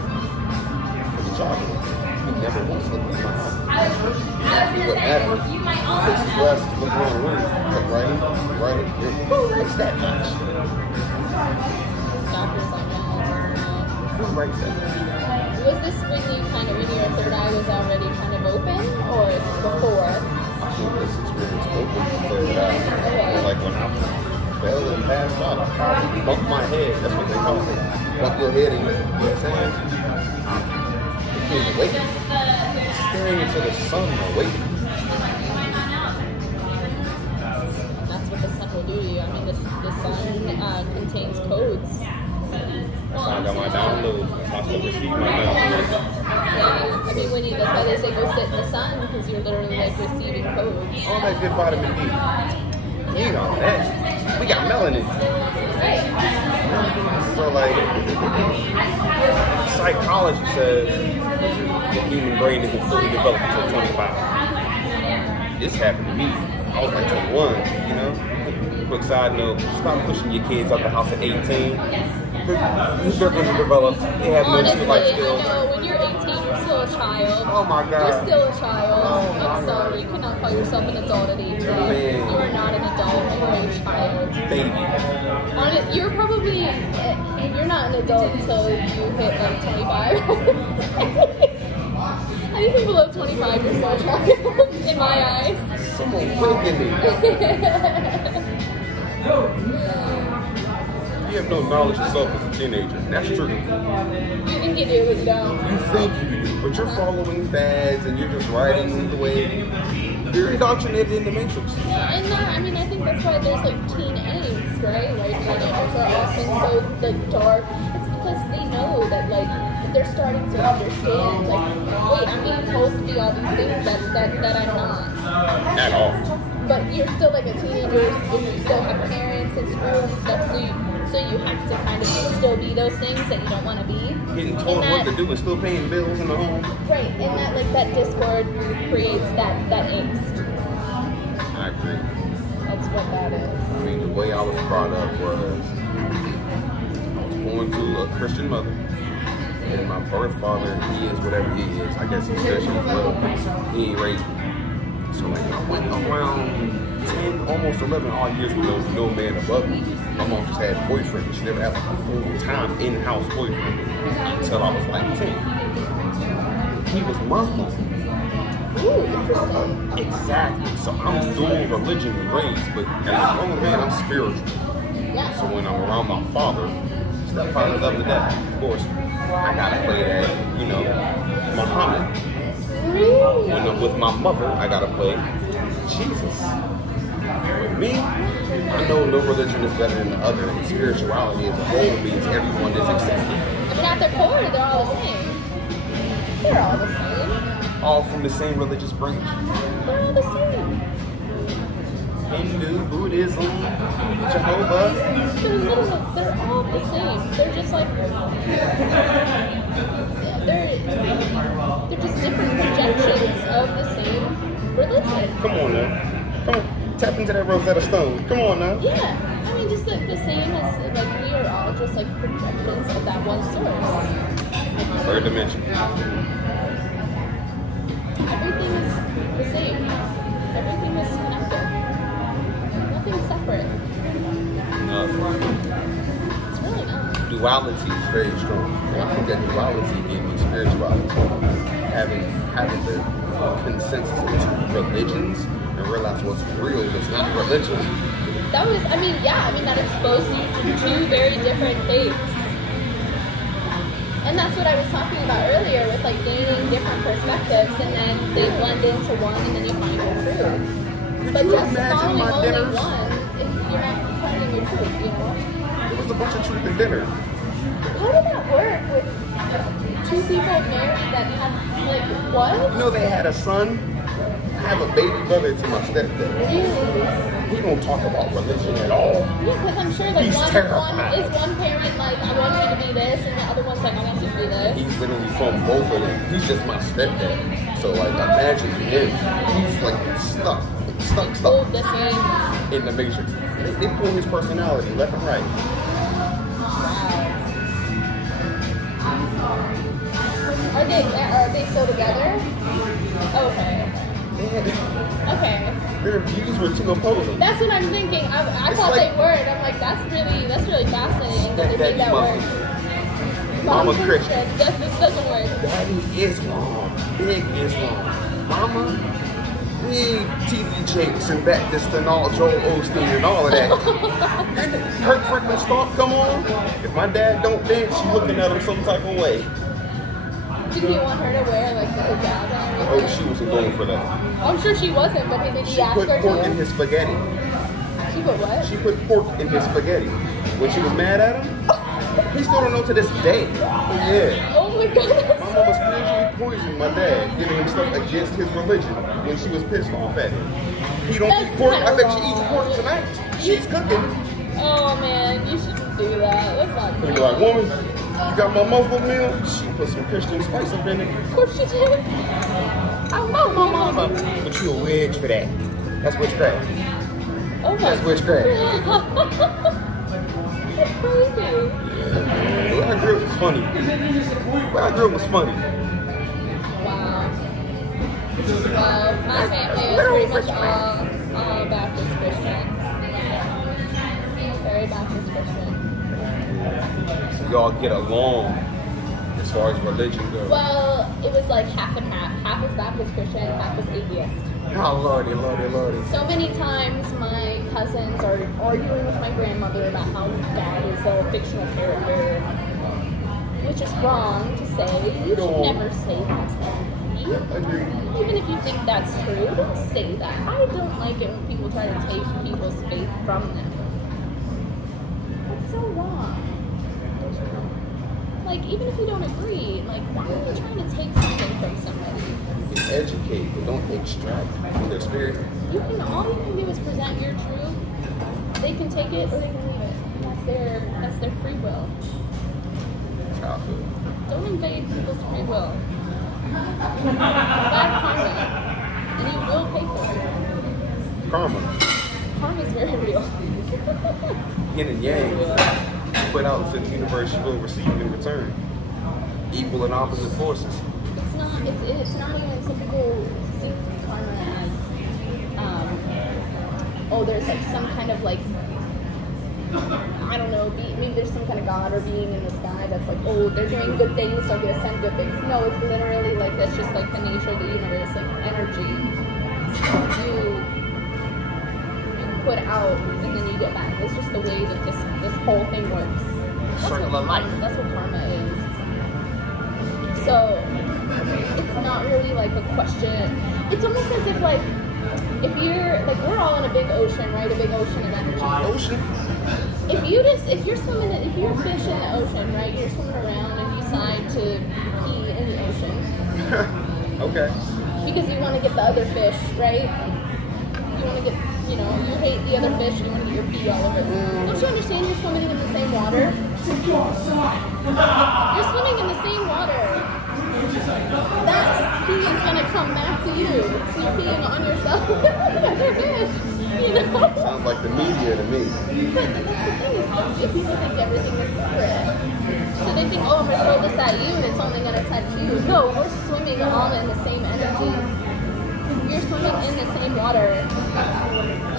From the chocolate. He never once looked me in my eye. What happened? His glasses looking around the room. Kept writing, writing. Who writes that much? Doctors like that. Who writes that much? Was this when your third eye was already kind of open, or is this before? I think this experience opened the third eye. Like when I fell and passed out, I bumped my head. That's what they call it. Bump your head and you know what I'm saying? I became awakened. Staring into the sun awakened. That's what the sun will do to you. I mean, the sun contains codes. That's how I got my downloads. That's how I still receive my downloads. Yeah. I mean, that's why they say go sit in the sun, because you're literally like receiving codes. All that good vitamin D. You know that. We got melanin. So like, psychology says the human brain isn't fully developed until 25. This happened to me. I was like 21, you know? Quick side note, stop pushing your kids out the house at 18. They're going to develop. They have no Honestly, life I skills. know when you're 18, you're still a child. Oh my God. You're still a child. Oh my I'm sorry, you cannot call yourself an adult at 18. You are not an adult. You are a child. Baby. You're probably, you're not an adult until you hit like 25. Anything below 25, you're still a child in my eyes. Someone waking me. You have no knowledge of self as a teenager. That's true. You think you do, but you don't. You think you do, but you're following fads and you're just riding the wave. You're indoctrinated in the matrix. Yeah, and I mean, I think that's why there's like teen angst, right? Like teenagers are often so like dark. It's because they know that like they're starting to understand. Like, wait, I'm being told to do all these things that I'm not. At all. But you're still like a teenager, and you still have parents and school and stuff, so you have to kind of still be those things that you don't want to be. Getting told what to do and still paying bills in the home. Right, and that like that discord creates that angst. I agree. That's what that is. I mean, the way I was brought up was I was born to a Christian mother. And my birth father, he is whatever he is. I guess he's Christian as well. He ain't raised me. So like I went around 10, almost 11 odd years with no man above me. My mom just had boyfriends. She never had like a full-time in-house boyfriend until I was like 10. He was Muslim. Ooh, interesting. Exactly. So I'm dual religion raised, but as a grown man, I'm spiritual. Yeah. So when I'm around my father, stepfather love to death, of course, I gotta play that, you know, Muhammad. When I'm with my mother, I gotta play Jesus. With me, I know no religion is better than the other. And spirituality as a whole means everyone is accepted. I mean, at their core, they're all the same. They're all the same. All from the same religious branch. They're all the same. Hindu, Buddhism, Jehovah. They're all the same. They're just like they're just different projections of the same religion. Come on now. Come on. Tap into that Rosetta Stone. Come on now. Yeah. I mean, just the same as like we are all just like projections of that one source. Third dimension. Everything is the same. Everything is connected. Nothing's separate. No. It's really not. Duality is very strong. And I think that duality gave me spirituality. Having the consensus into religions and realize what's real is not religion. That was, I mean, that exposed you to two very different faiths. And that's what I was talking about earlier with like gaining different perspectives and then they blend into one and then you find your truth. But just following only one, you're not finding your truth, you know? There was a bunch of truth in dinner. How did that work with two people married that have, like, what? You know they had a son? I have a baby brother to my stepdad. Really? We don't talk about religion at all. Yeah, because I'm sure like He's one terrified. is one parent like, I want you to be this, and the other one's like, I want you to be this. He's literally from both of them. He's just my stepdad. So like imagine him. He's like stuck Both the same. in the matrix. They pull his personality left and right. Are they still together? Okay. Okay. Their views were too opposing. That's what I'm thinking. I thought like, they were, and I'm like, that's really fascinating that they made that work. Mama Christian. This doesn't work. Daddy Islam. Big Islam. Mama, big TV Jakes and Baptist and all Joel Osteen and all of that. Kirk Franklin Stomp come on. If my dad don't dance, she looking at him some type of way. Did he want her to wear like the hijab and everything? Oh, she wasn't going for that. I'm sure she wasn't, but did he She ask put her pork to? in his spaghetti. She put what? She put pork in his spaghetti. When she was mad at him, he still don't know to this day. Yeah. Oh my god. My mama spiritually poisoned my dad, giving him stuff against his religion when she was pissed off at him. He don't eat pork. I bet she eats pork tonight. She's cooking. Oh man, you shouldn't do that. That's not He'd cool. be like, woman, you got my Muslim meal? She put some Christian spice up in it. Of course she did. I love my mama. But you a wedge for that. That's witchcraft. Oh my That's witchcraft. That's crazy. Yeah, man. Where I grew up was funny. Wow. Well, my family is pretty much all Baptist Christian. Very Baptist Christian. So y'all get along as far as religion goes. Well, it was like half and half. Half was Baptist Christian, half was atheist. Oh, lordy. So many times my cousins are arguing with my grandmother about how God is a fictional character, which is wrong to say. You should never say that to me. Even if you think that's true, don't say that. I don't like it when people try to take people's faith from them. That's so wrong. Like, even if you don't agree, like, why are you trying to take something from somebody? You can educate, but don't extract from their spirit. All you can do is present your truth. They can take it or they can leave it. That's their free will. That's how I feel. Don't invade people's free will. Bad karma. And you will pay for it. Karma. Karma is very real. Yin and yang. Put out to the universe, you will receive in return. Equal and opposite forces. It's not even some people see karma as there's like some kind of like, I don't know, maybe there's some kind of God or being in the sky that's like, oh, they're doing good things, so I'm gonna send good things. No, it's literally like that's just like the nature of the universe, like energy. You put out and then you get back. It's just the way that this whole thing works. Circle of life. That's what karma is. So it's not really like a question. It's almost as if like if you're like we're all in a big ocean, right? A big ocean of energy. Ocean. If you're swimming, if you're a fish in the ocean, right? You're swimming around and you decide to pee in the ocean. Okay. Because you want to get the other fish, right? You want to get, you hate the other fish, you want to get your pee all over it. Don't you understand you're swimming in the same water? You're swimming in the same water. That pee is going to come back to you. So you're peeing on yourself. Other fish, Sounds like the media to me. But that's the thing is, people think everything is separate. So they think, oh, I'm going to throw this at you and it's only going to touch you. No, we're swimming all in the same energy. You're swimming in the same water.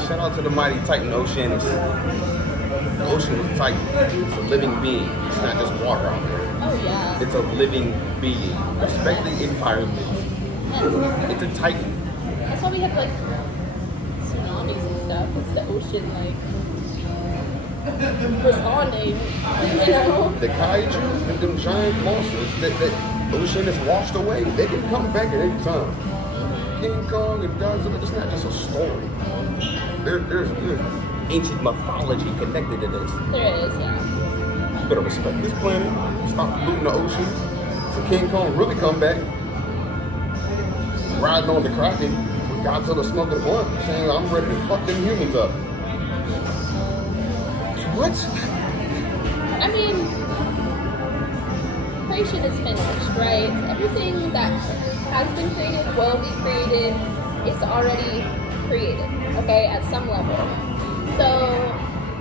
Shout out to the mighty Titan Oceanus. The ocean is Titan. It's a living being. It's not just water out there. Oh, yeah. It's a living being. Respect the environment. Yes. It's a titan. That's why we have like tsunamis and stuff. It's the ocean like responding, you know? The kaiju and them giant monsters that ocean is washed away, they can come back at any time. King Kong and Godzilla, it's not just a story. There's ancient mythology connected to this. There is, yeah. You better respect this planet, stop polluting the ocean. So King Kong really come back, riding on the Kraken, with Godzilla smoking a blunt, saying, I'm ready to fuck them humans up. What? I mean, creation is finished, right? Everything that has been created, will be created, is already created, okay, at some level. So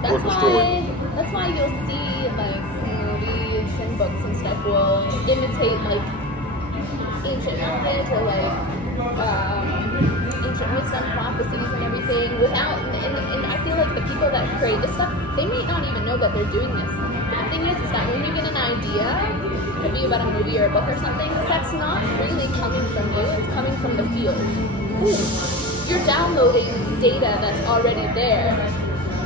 that's why you'll see like movies and books and stuff will imitate like ancient knowledge or like ancient wisdom, prophecies and everything without, and I feel like the people that create this stuff, they may not even know that they're doing this. The thing is that when you get an idea, it could be about a movie or a book or something, that's not really coming from you, it's coming from the field. You're downloading data that's already there.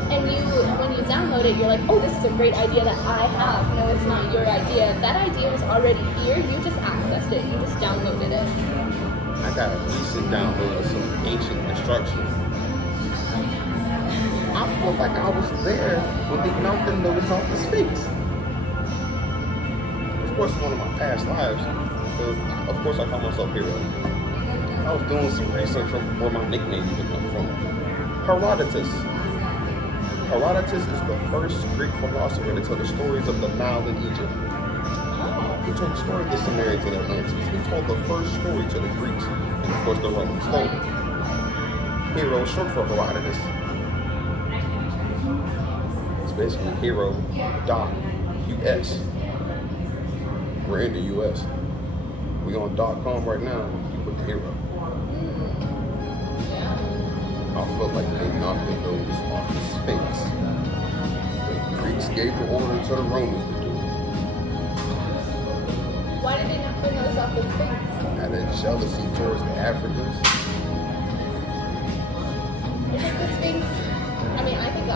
And when you download it, you're like, oh, this is a great idea that I have. No, it's not your idea. That idea was already here. You just accessed it. You just downloaded it. I got a recent download of some ancient construction. I felt like I was there when they knocked the nose off the Sphinx. Of course, one of my past lives, so of course I call myself Hero. I was doing some research on where my nickname even comes from. Herodotus. Herodotus is the first Greek philosopher to tell the stories of the Nile in Egypt. He told the story of the Sumerians and Atlantis. He told the first story to the Greeks, and of course the Romans told it. Hero is short for Herodotus. It's basically hero.us. We're in the US. We on .com right now. You put the hero. I felt like they knocked the nose off the Sphinx. The Greeks gave the order to the Romans to do it. Why did they knock the nose off the Sphinx? Out of jealousy towards the Africans. I think the Sphinx, I mean, I think I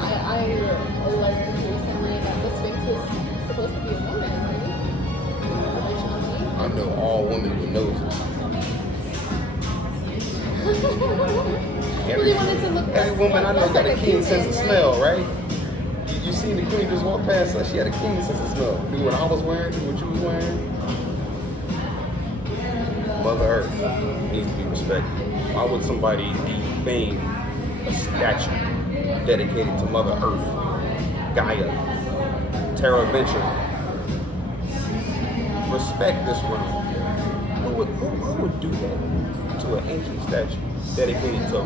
learned recently that the Sphinx was supposed to be a woman, right? Originally. I know all women with noses. Really wanted to look Every woman I know got a keen sense of smell, right? You seen the queen just walk past us, she had a keen sense of smell. Do what I was wearing, do what you was wearing. Mother Earth needs to be respected. Why would somebody defame a statue dedicated to Mother Earth, Gaia, Terra Venture? Respect this realm. Who would do that to an ancient statue dedicated to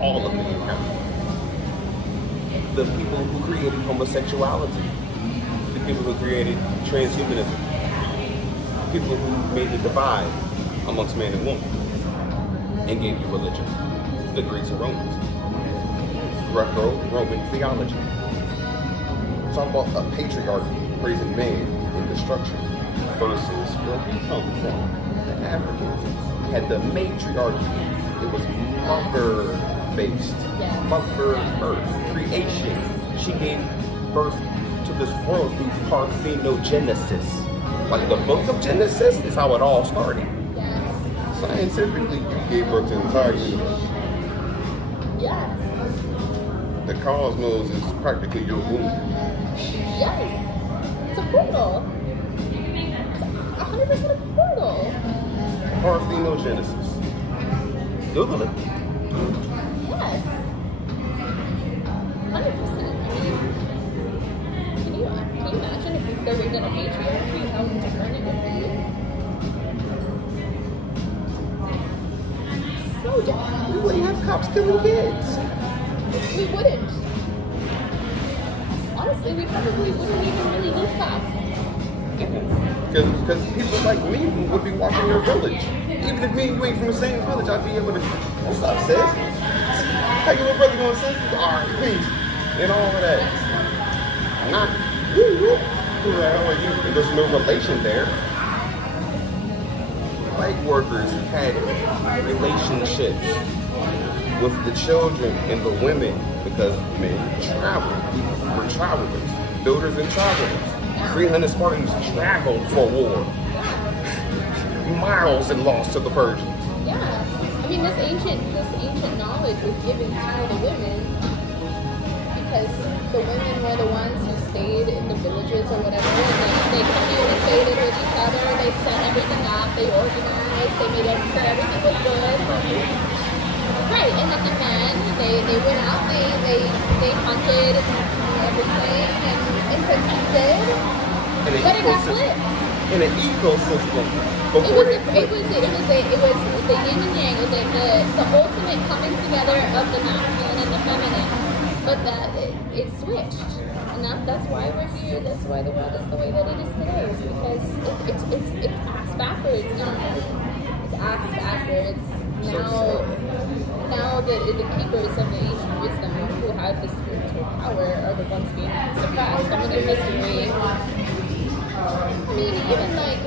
all of mankind? The people who created homosexuality, the people who created transhumanism, people who made the divide amongst man and woman and gave you religion, the Greeks and Romans, Greco-Roman theology. Talk about a patriarchy praising man in destruction versus where we come from. The Africans had the matriarchy. It was mother-based, Mother Earth, creation. She gave birth to this world through parthenogenesis. Like the book of Genesis is how it all started. Scientifically, you gave birth to the entire universe. Yes. The cosmos is practically your womb. Yes. It's a portal. It's 100% a portal. Parthenogenesis. Google it. Yes. 100%. I mean, can you imagine if we started in a patriarchy, how different it would be? So different. We wouldn't have cops killing kids. We wouldn't. Honestly, we probably wouldn't even really need cops. Because people like me would be walking their village. Even if me and you ain't from the same village, I'd be able to. What's up, sis? How you and brother doing, sis? Alright, peace. And all of that. Not, who the hell are you? There's no relation there. Light work. workers had relationships with the children and the women because men traveled. We're travelers, builders and travelers. 300 Spartans traveled for war. Miles and lost to the Persians. Yeah. I mean, this ancient knowledge was given to the women because the women were the ones who stayed in the villages or whatever. They communicated with each other. They set everything up. They organized. They made sure everything was good. Right. And then the men, they went out. They hunted everything and protected. But it got flipped. In an ecosystem. It was the yin and yang. It was like the ultimate coming together of the masculine and the feminine. But it switched, and that's why we're here. That's why the world is the way that it is today. Is because it's ass backwards now. It's ass backwards now. The keepers of the ancient wisdom who have the spiritual power are the ones being suppressed. I mean, in history. I mean, even like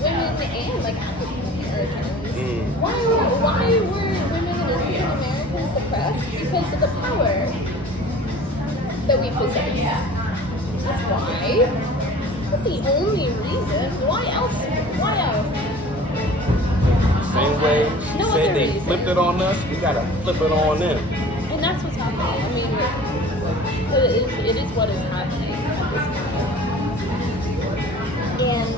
women and like African Americans. Why were women and African Americans suppressed? Because of the power that we possess. That's why. That's the only reason. Why else? Same way she said they flipped it on us, we gotta flip it on them. And that's what's happening. I mean, it is what is happening at this point. And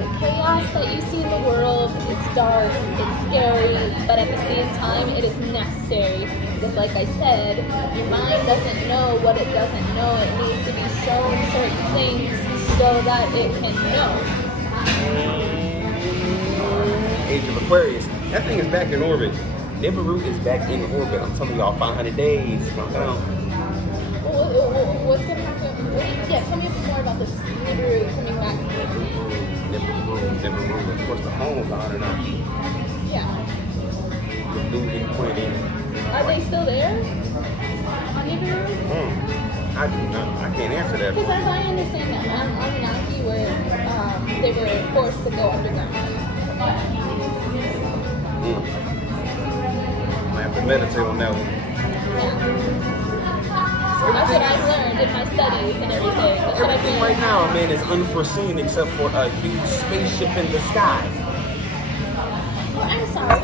the chaos that you see in the world, it's dark, it's scary, but at the same time, it is necessary. Because like I said, your mind doesn't know what it doesn't know. It needs to be shown certain things so that it can know. Age of Aquarius. That thing is back in orbit. Nibiru is back in orbit. I'm telling y'all, 500 days. Calm down. What's going to happen? Yeah, tell me more about this Nibiru coming back. Nibiru, of course, the home of the Anunnaki. Yeah. The losing point in. Are they still there? On Nibiru? I do not. I can't answer that. Because as I understand that Anunnaki they were forced to go underground. I have to meditate on that one. Yeah. That's what I've learned in my studies and everything. That's what I've Everything learned. right now, man, is unforeseen except for a huge spaceship in the sky. Oh, I'm sorry.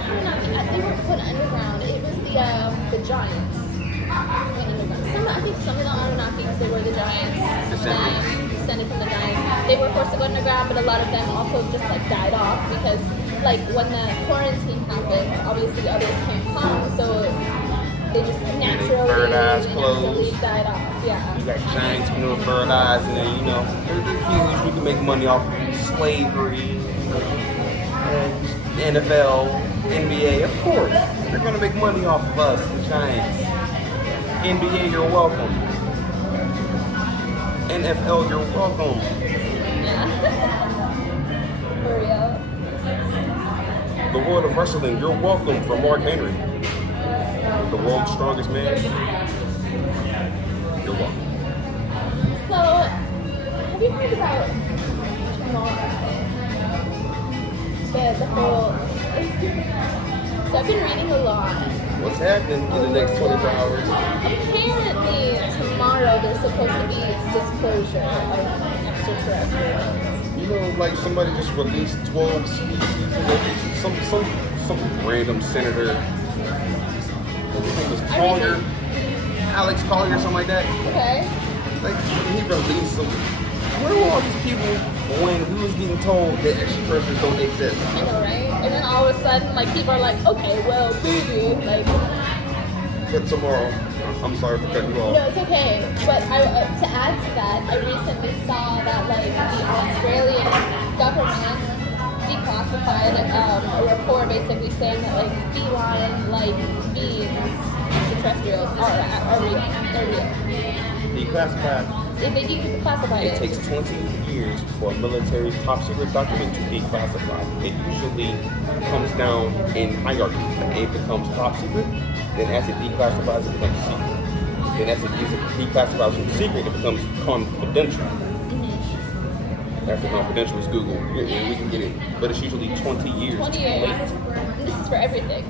They weren't put underground. It was the giants. I think some of the Anunnaki, they were the giants. Descended from the giants. They were forced to go underground, but a lot of them also just like died off because like when the quarantine happened, obviously others can't come, so they just naturally died off. Yeah. You got giants with bird eyes, and then they're huge. We can make money off slavery, and NFL, NBA, of course. They're gonna make money off of us, the giants. NBA, you're welcome. NFL, you're welcome. Yeah. For real. The world of wrestling, you're welcome from Mark Henry. The world's strongest man. You're welcome. So, have you heard about the whole... So I've been reading a lot. What's happening in the next 24 hours? Apparently, tomorrow there's supposed to be disclosure of extraterrestrials. Like somebody just released 12 species. Some random senator. His name was Collier. Alex Collier, something like that. Okay. Like, he released some. Where were all these people when we was getting told that extraterrestrials don't exist? I know, right? And then all of a sudden, like, people are like, okay, well, boo-boo, like... But tomorrow, I'm sorry for cutting you off. No, it's okay. But to add to that, I recently saw that, like, the Australian government declassified a report basically saying that, like, feline-like beings, extraterrestrials, are real. They're real. Declassified. They declassify it. It takes 20 years for a military top secret document to declassify. It usually comes down in hierarchy. It becomes top secret, then as it declassifies, it becomes secret. Then as it declassifies from secret, it becomes confidential. After confidential is Google. Yeah, we can get it. But it's usually 20 years. 20 years. And this is for everything.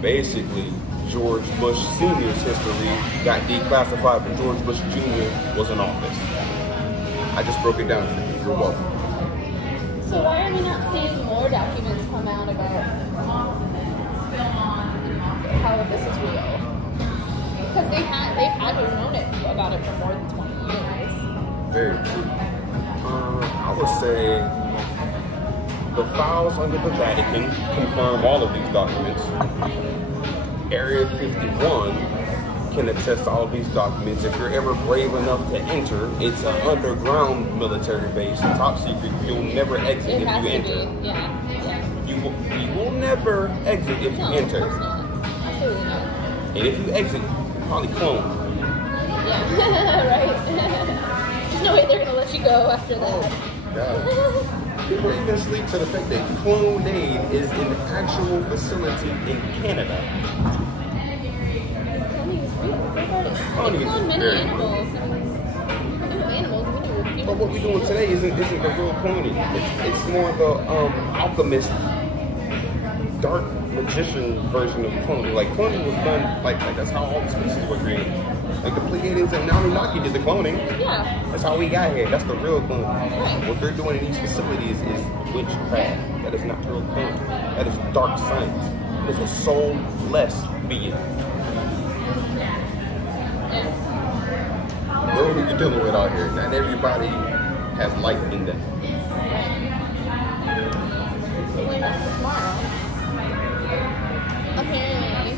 Basically, George Bush Sr.'s history got declassified when George Bush Jr. was in office. I just broke it down for you. You're welcome. So why are we not seeing more documents come out about how this is real? Because they've had known about it for more than 20 years. Very true. I would say the files under the Vatican confirm all of these documents. Area 51 can attest to all of these documents. If you're ever brave enough to enter, it's an underground military base, top secret. You'll never exit if you enter. Yeah. You will never exit if you enter. Of course not. Absolutely not. And if you exit, you're probably cloned. Yeah, right. There's no way they're gonna let you go after that. God. People even sleep to the fact that Clone Aid is an actual facility in Canada. Cloning is real. Think about it. Cloning They is clone many very animals. I mean, we do animals, we do people. But what we're doing today isn't the real cloning. It's more the alchemist, dark magician version of cloning. Like cloning was done like that's how all the species were created. Like the Pleiadians and Anunnaki did the cloning. Yeah. That's how we got here. That's the real cloning. Right. What they're doing in these facilities is witchcraft. That is not real cloning. That is dark science. It is a soulless being. Yeah. Know who you're dealing with out here. Not everybody has light in them. Tomorrow, apparently,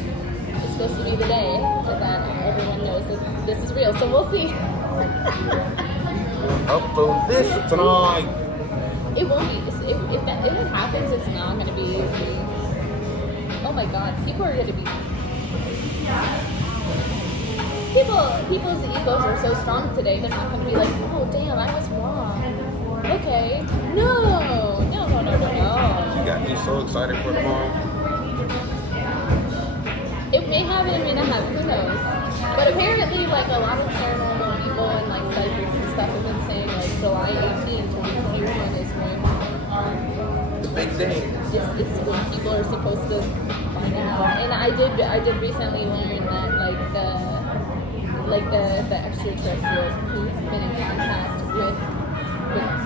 it's supposed to be the day that everyone knows that this is real. So we'll see. Up for this tonight. It won't be. If it happens, it's not going to be. Oh my God! People are going to be. People's egos are so strong today. They're not going to be like, oh damn, I was wrong. Okay, no. You got me so excited for tomorrow. It may happen, it may not happen. Who knows? But apparently, like a lot of paranormal people and like psychics and stuff have been saying like July 18, 2021 is when The big day. it's when people are supposed to find out. And I did recently learn that the extraterrestrials who've been in contact with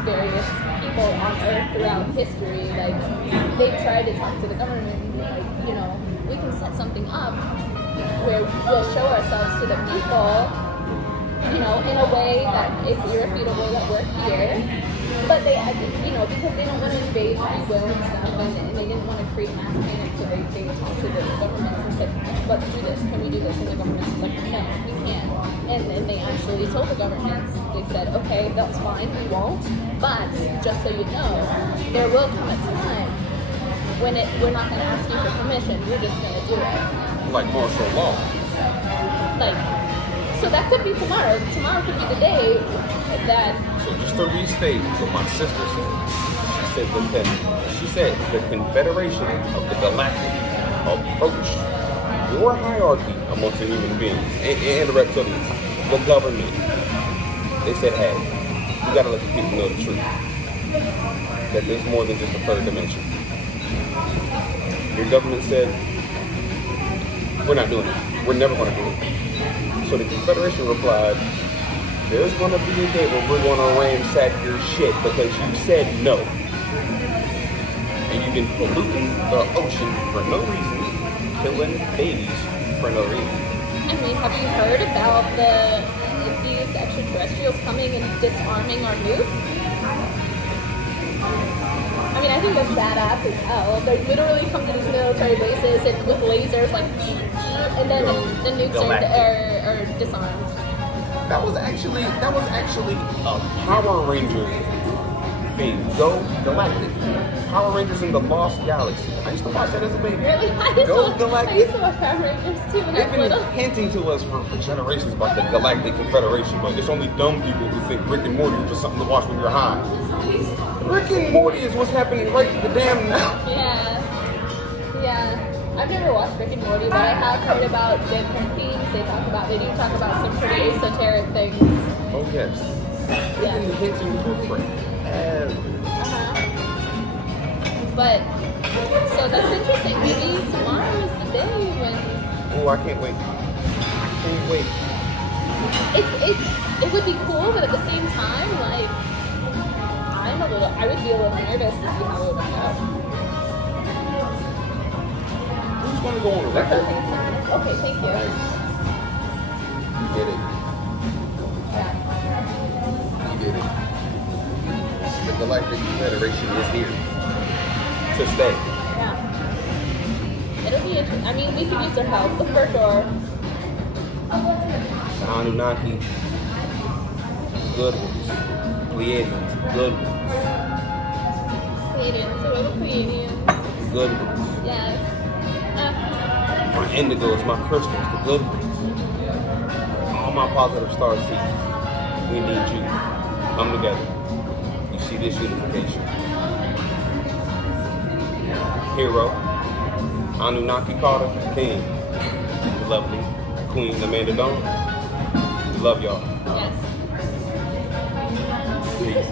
various people on Earth throughout history, like they've tried to talk to the government and be like, you know, we can set something up where we'll show ourselves to the people, you know, in a way that it's irrefutable that we're here. But they, you know, because they don't want to invade free will and stuff, and they didn't want to create mass panic, so they talked to the government and said, let's do this, can we do this? And the government was like, no, we can't. And then they actually told the governments, they said, okay, that's fine, we won't, but just so you know, there will come a time when we're not going to ask you for permission, we're just going to do it. Like martial law. Like, so that could be tomorrow. Tomorrow could be the day that... So just to restate what my sister said, she said the Confederation of the Galactic approached your hierarchy amongst the human beings and the reptilians, the government. They said, hey, you gotta let the people know the truth. That there's more than just a third dimension. Your government said, we're not doing it. We're never gonna do it. So the Confederation replied, there's going to be a day where we're going to ransack your shit because you said no. And you've been polluting the ocean for no reason, killing babies for no reason. I mean, have you heard about these extraterrestrials coming and disarming our nukes? I mean, I think that's badass as hell. They literally come to these military bases and with lasers, like, and then the nukes are disarmed. That was actually a Power Ranger thing. Go Galactic. Power Rangers in the Lost Galaxy. I used to watch that as a baby. Really? Go Galactic. I used to watch Power Rangers too when I They've was been little. hinting to us for generations about the Galactic Confederation, but it's only dumb people who think Rick and Morty is just something to watch when you're high. Rick and Morty is what's happening right the damn now. Yeah. I've never watched Rick and Morty, but I have heard about different things. They do talk about some pretty esoteric things. Oh yes. They've been hinting for free. have. But so that's interesting. Maybe tomorrow is the day when. Oh, I can't wait. I can't wait. It would be cool, but at the same time, like I would be a little nervous to see how it would go. Who's gonna go on the record? Okay, thank you. You get it. Yeah. You get it. The Galactic Federation is here to stay. Yeah. It'll be interesting. I mean, we could use their help, for sure. Anunnaki, good ones. Pleiadians, good ones. Pleiadians, so we're the Pleiadians. Good ones. Yes. My indigos, my crystals, the good ones. All my positive star seeds. We need you. Come together. You see this unification. Hero, Anunnaki Carter, King, the lovely Queen Amanda Dawn. Love y'all. Yes. Peace.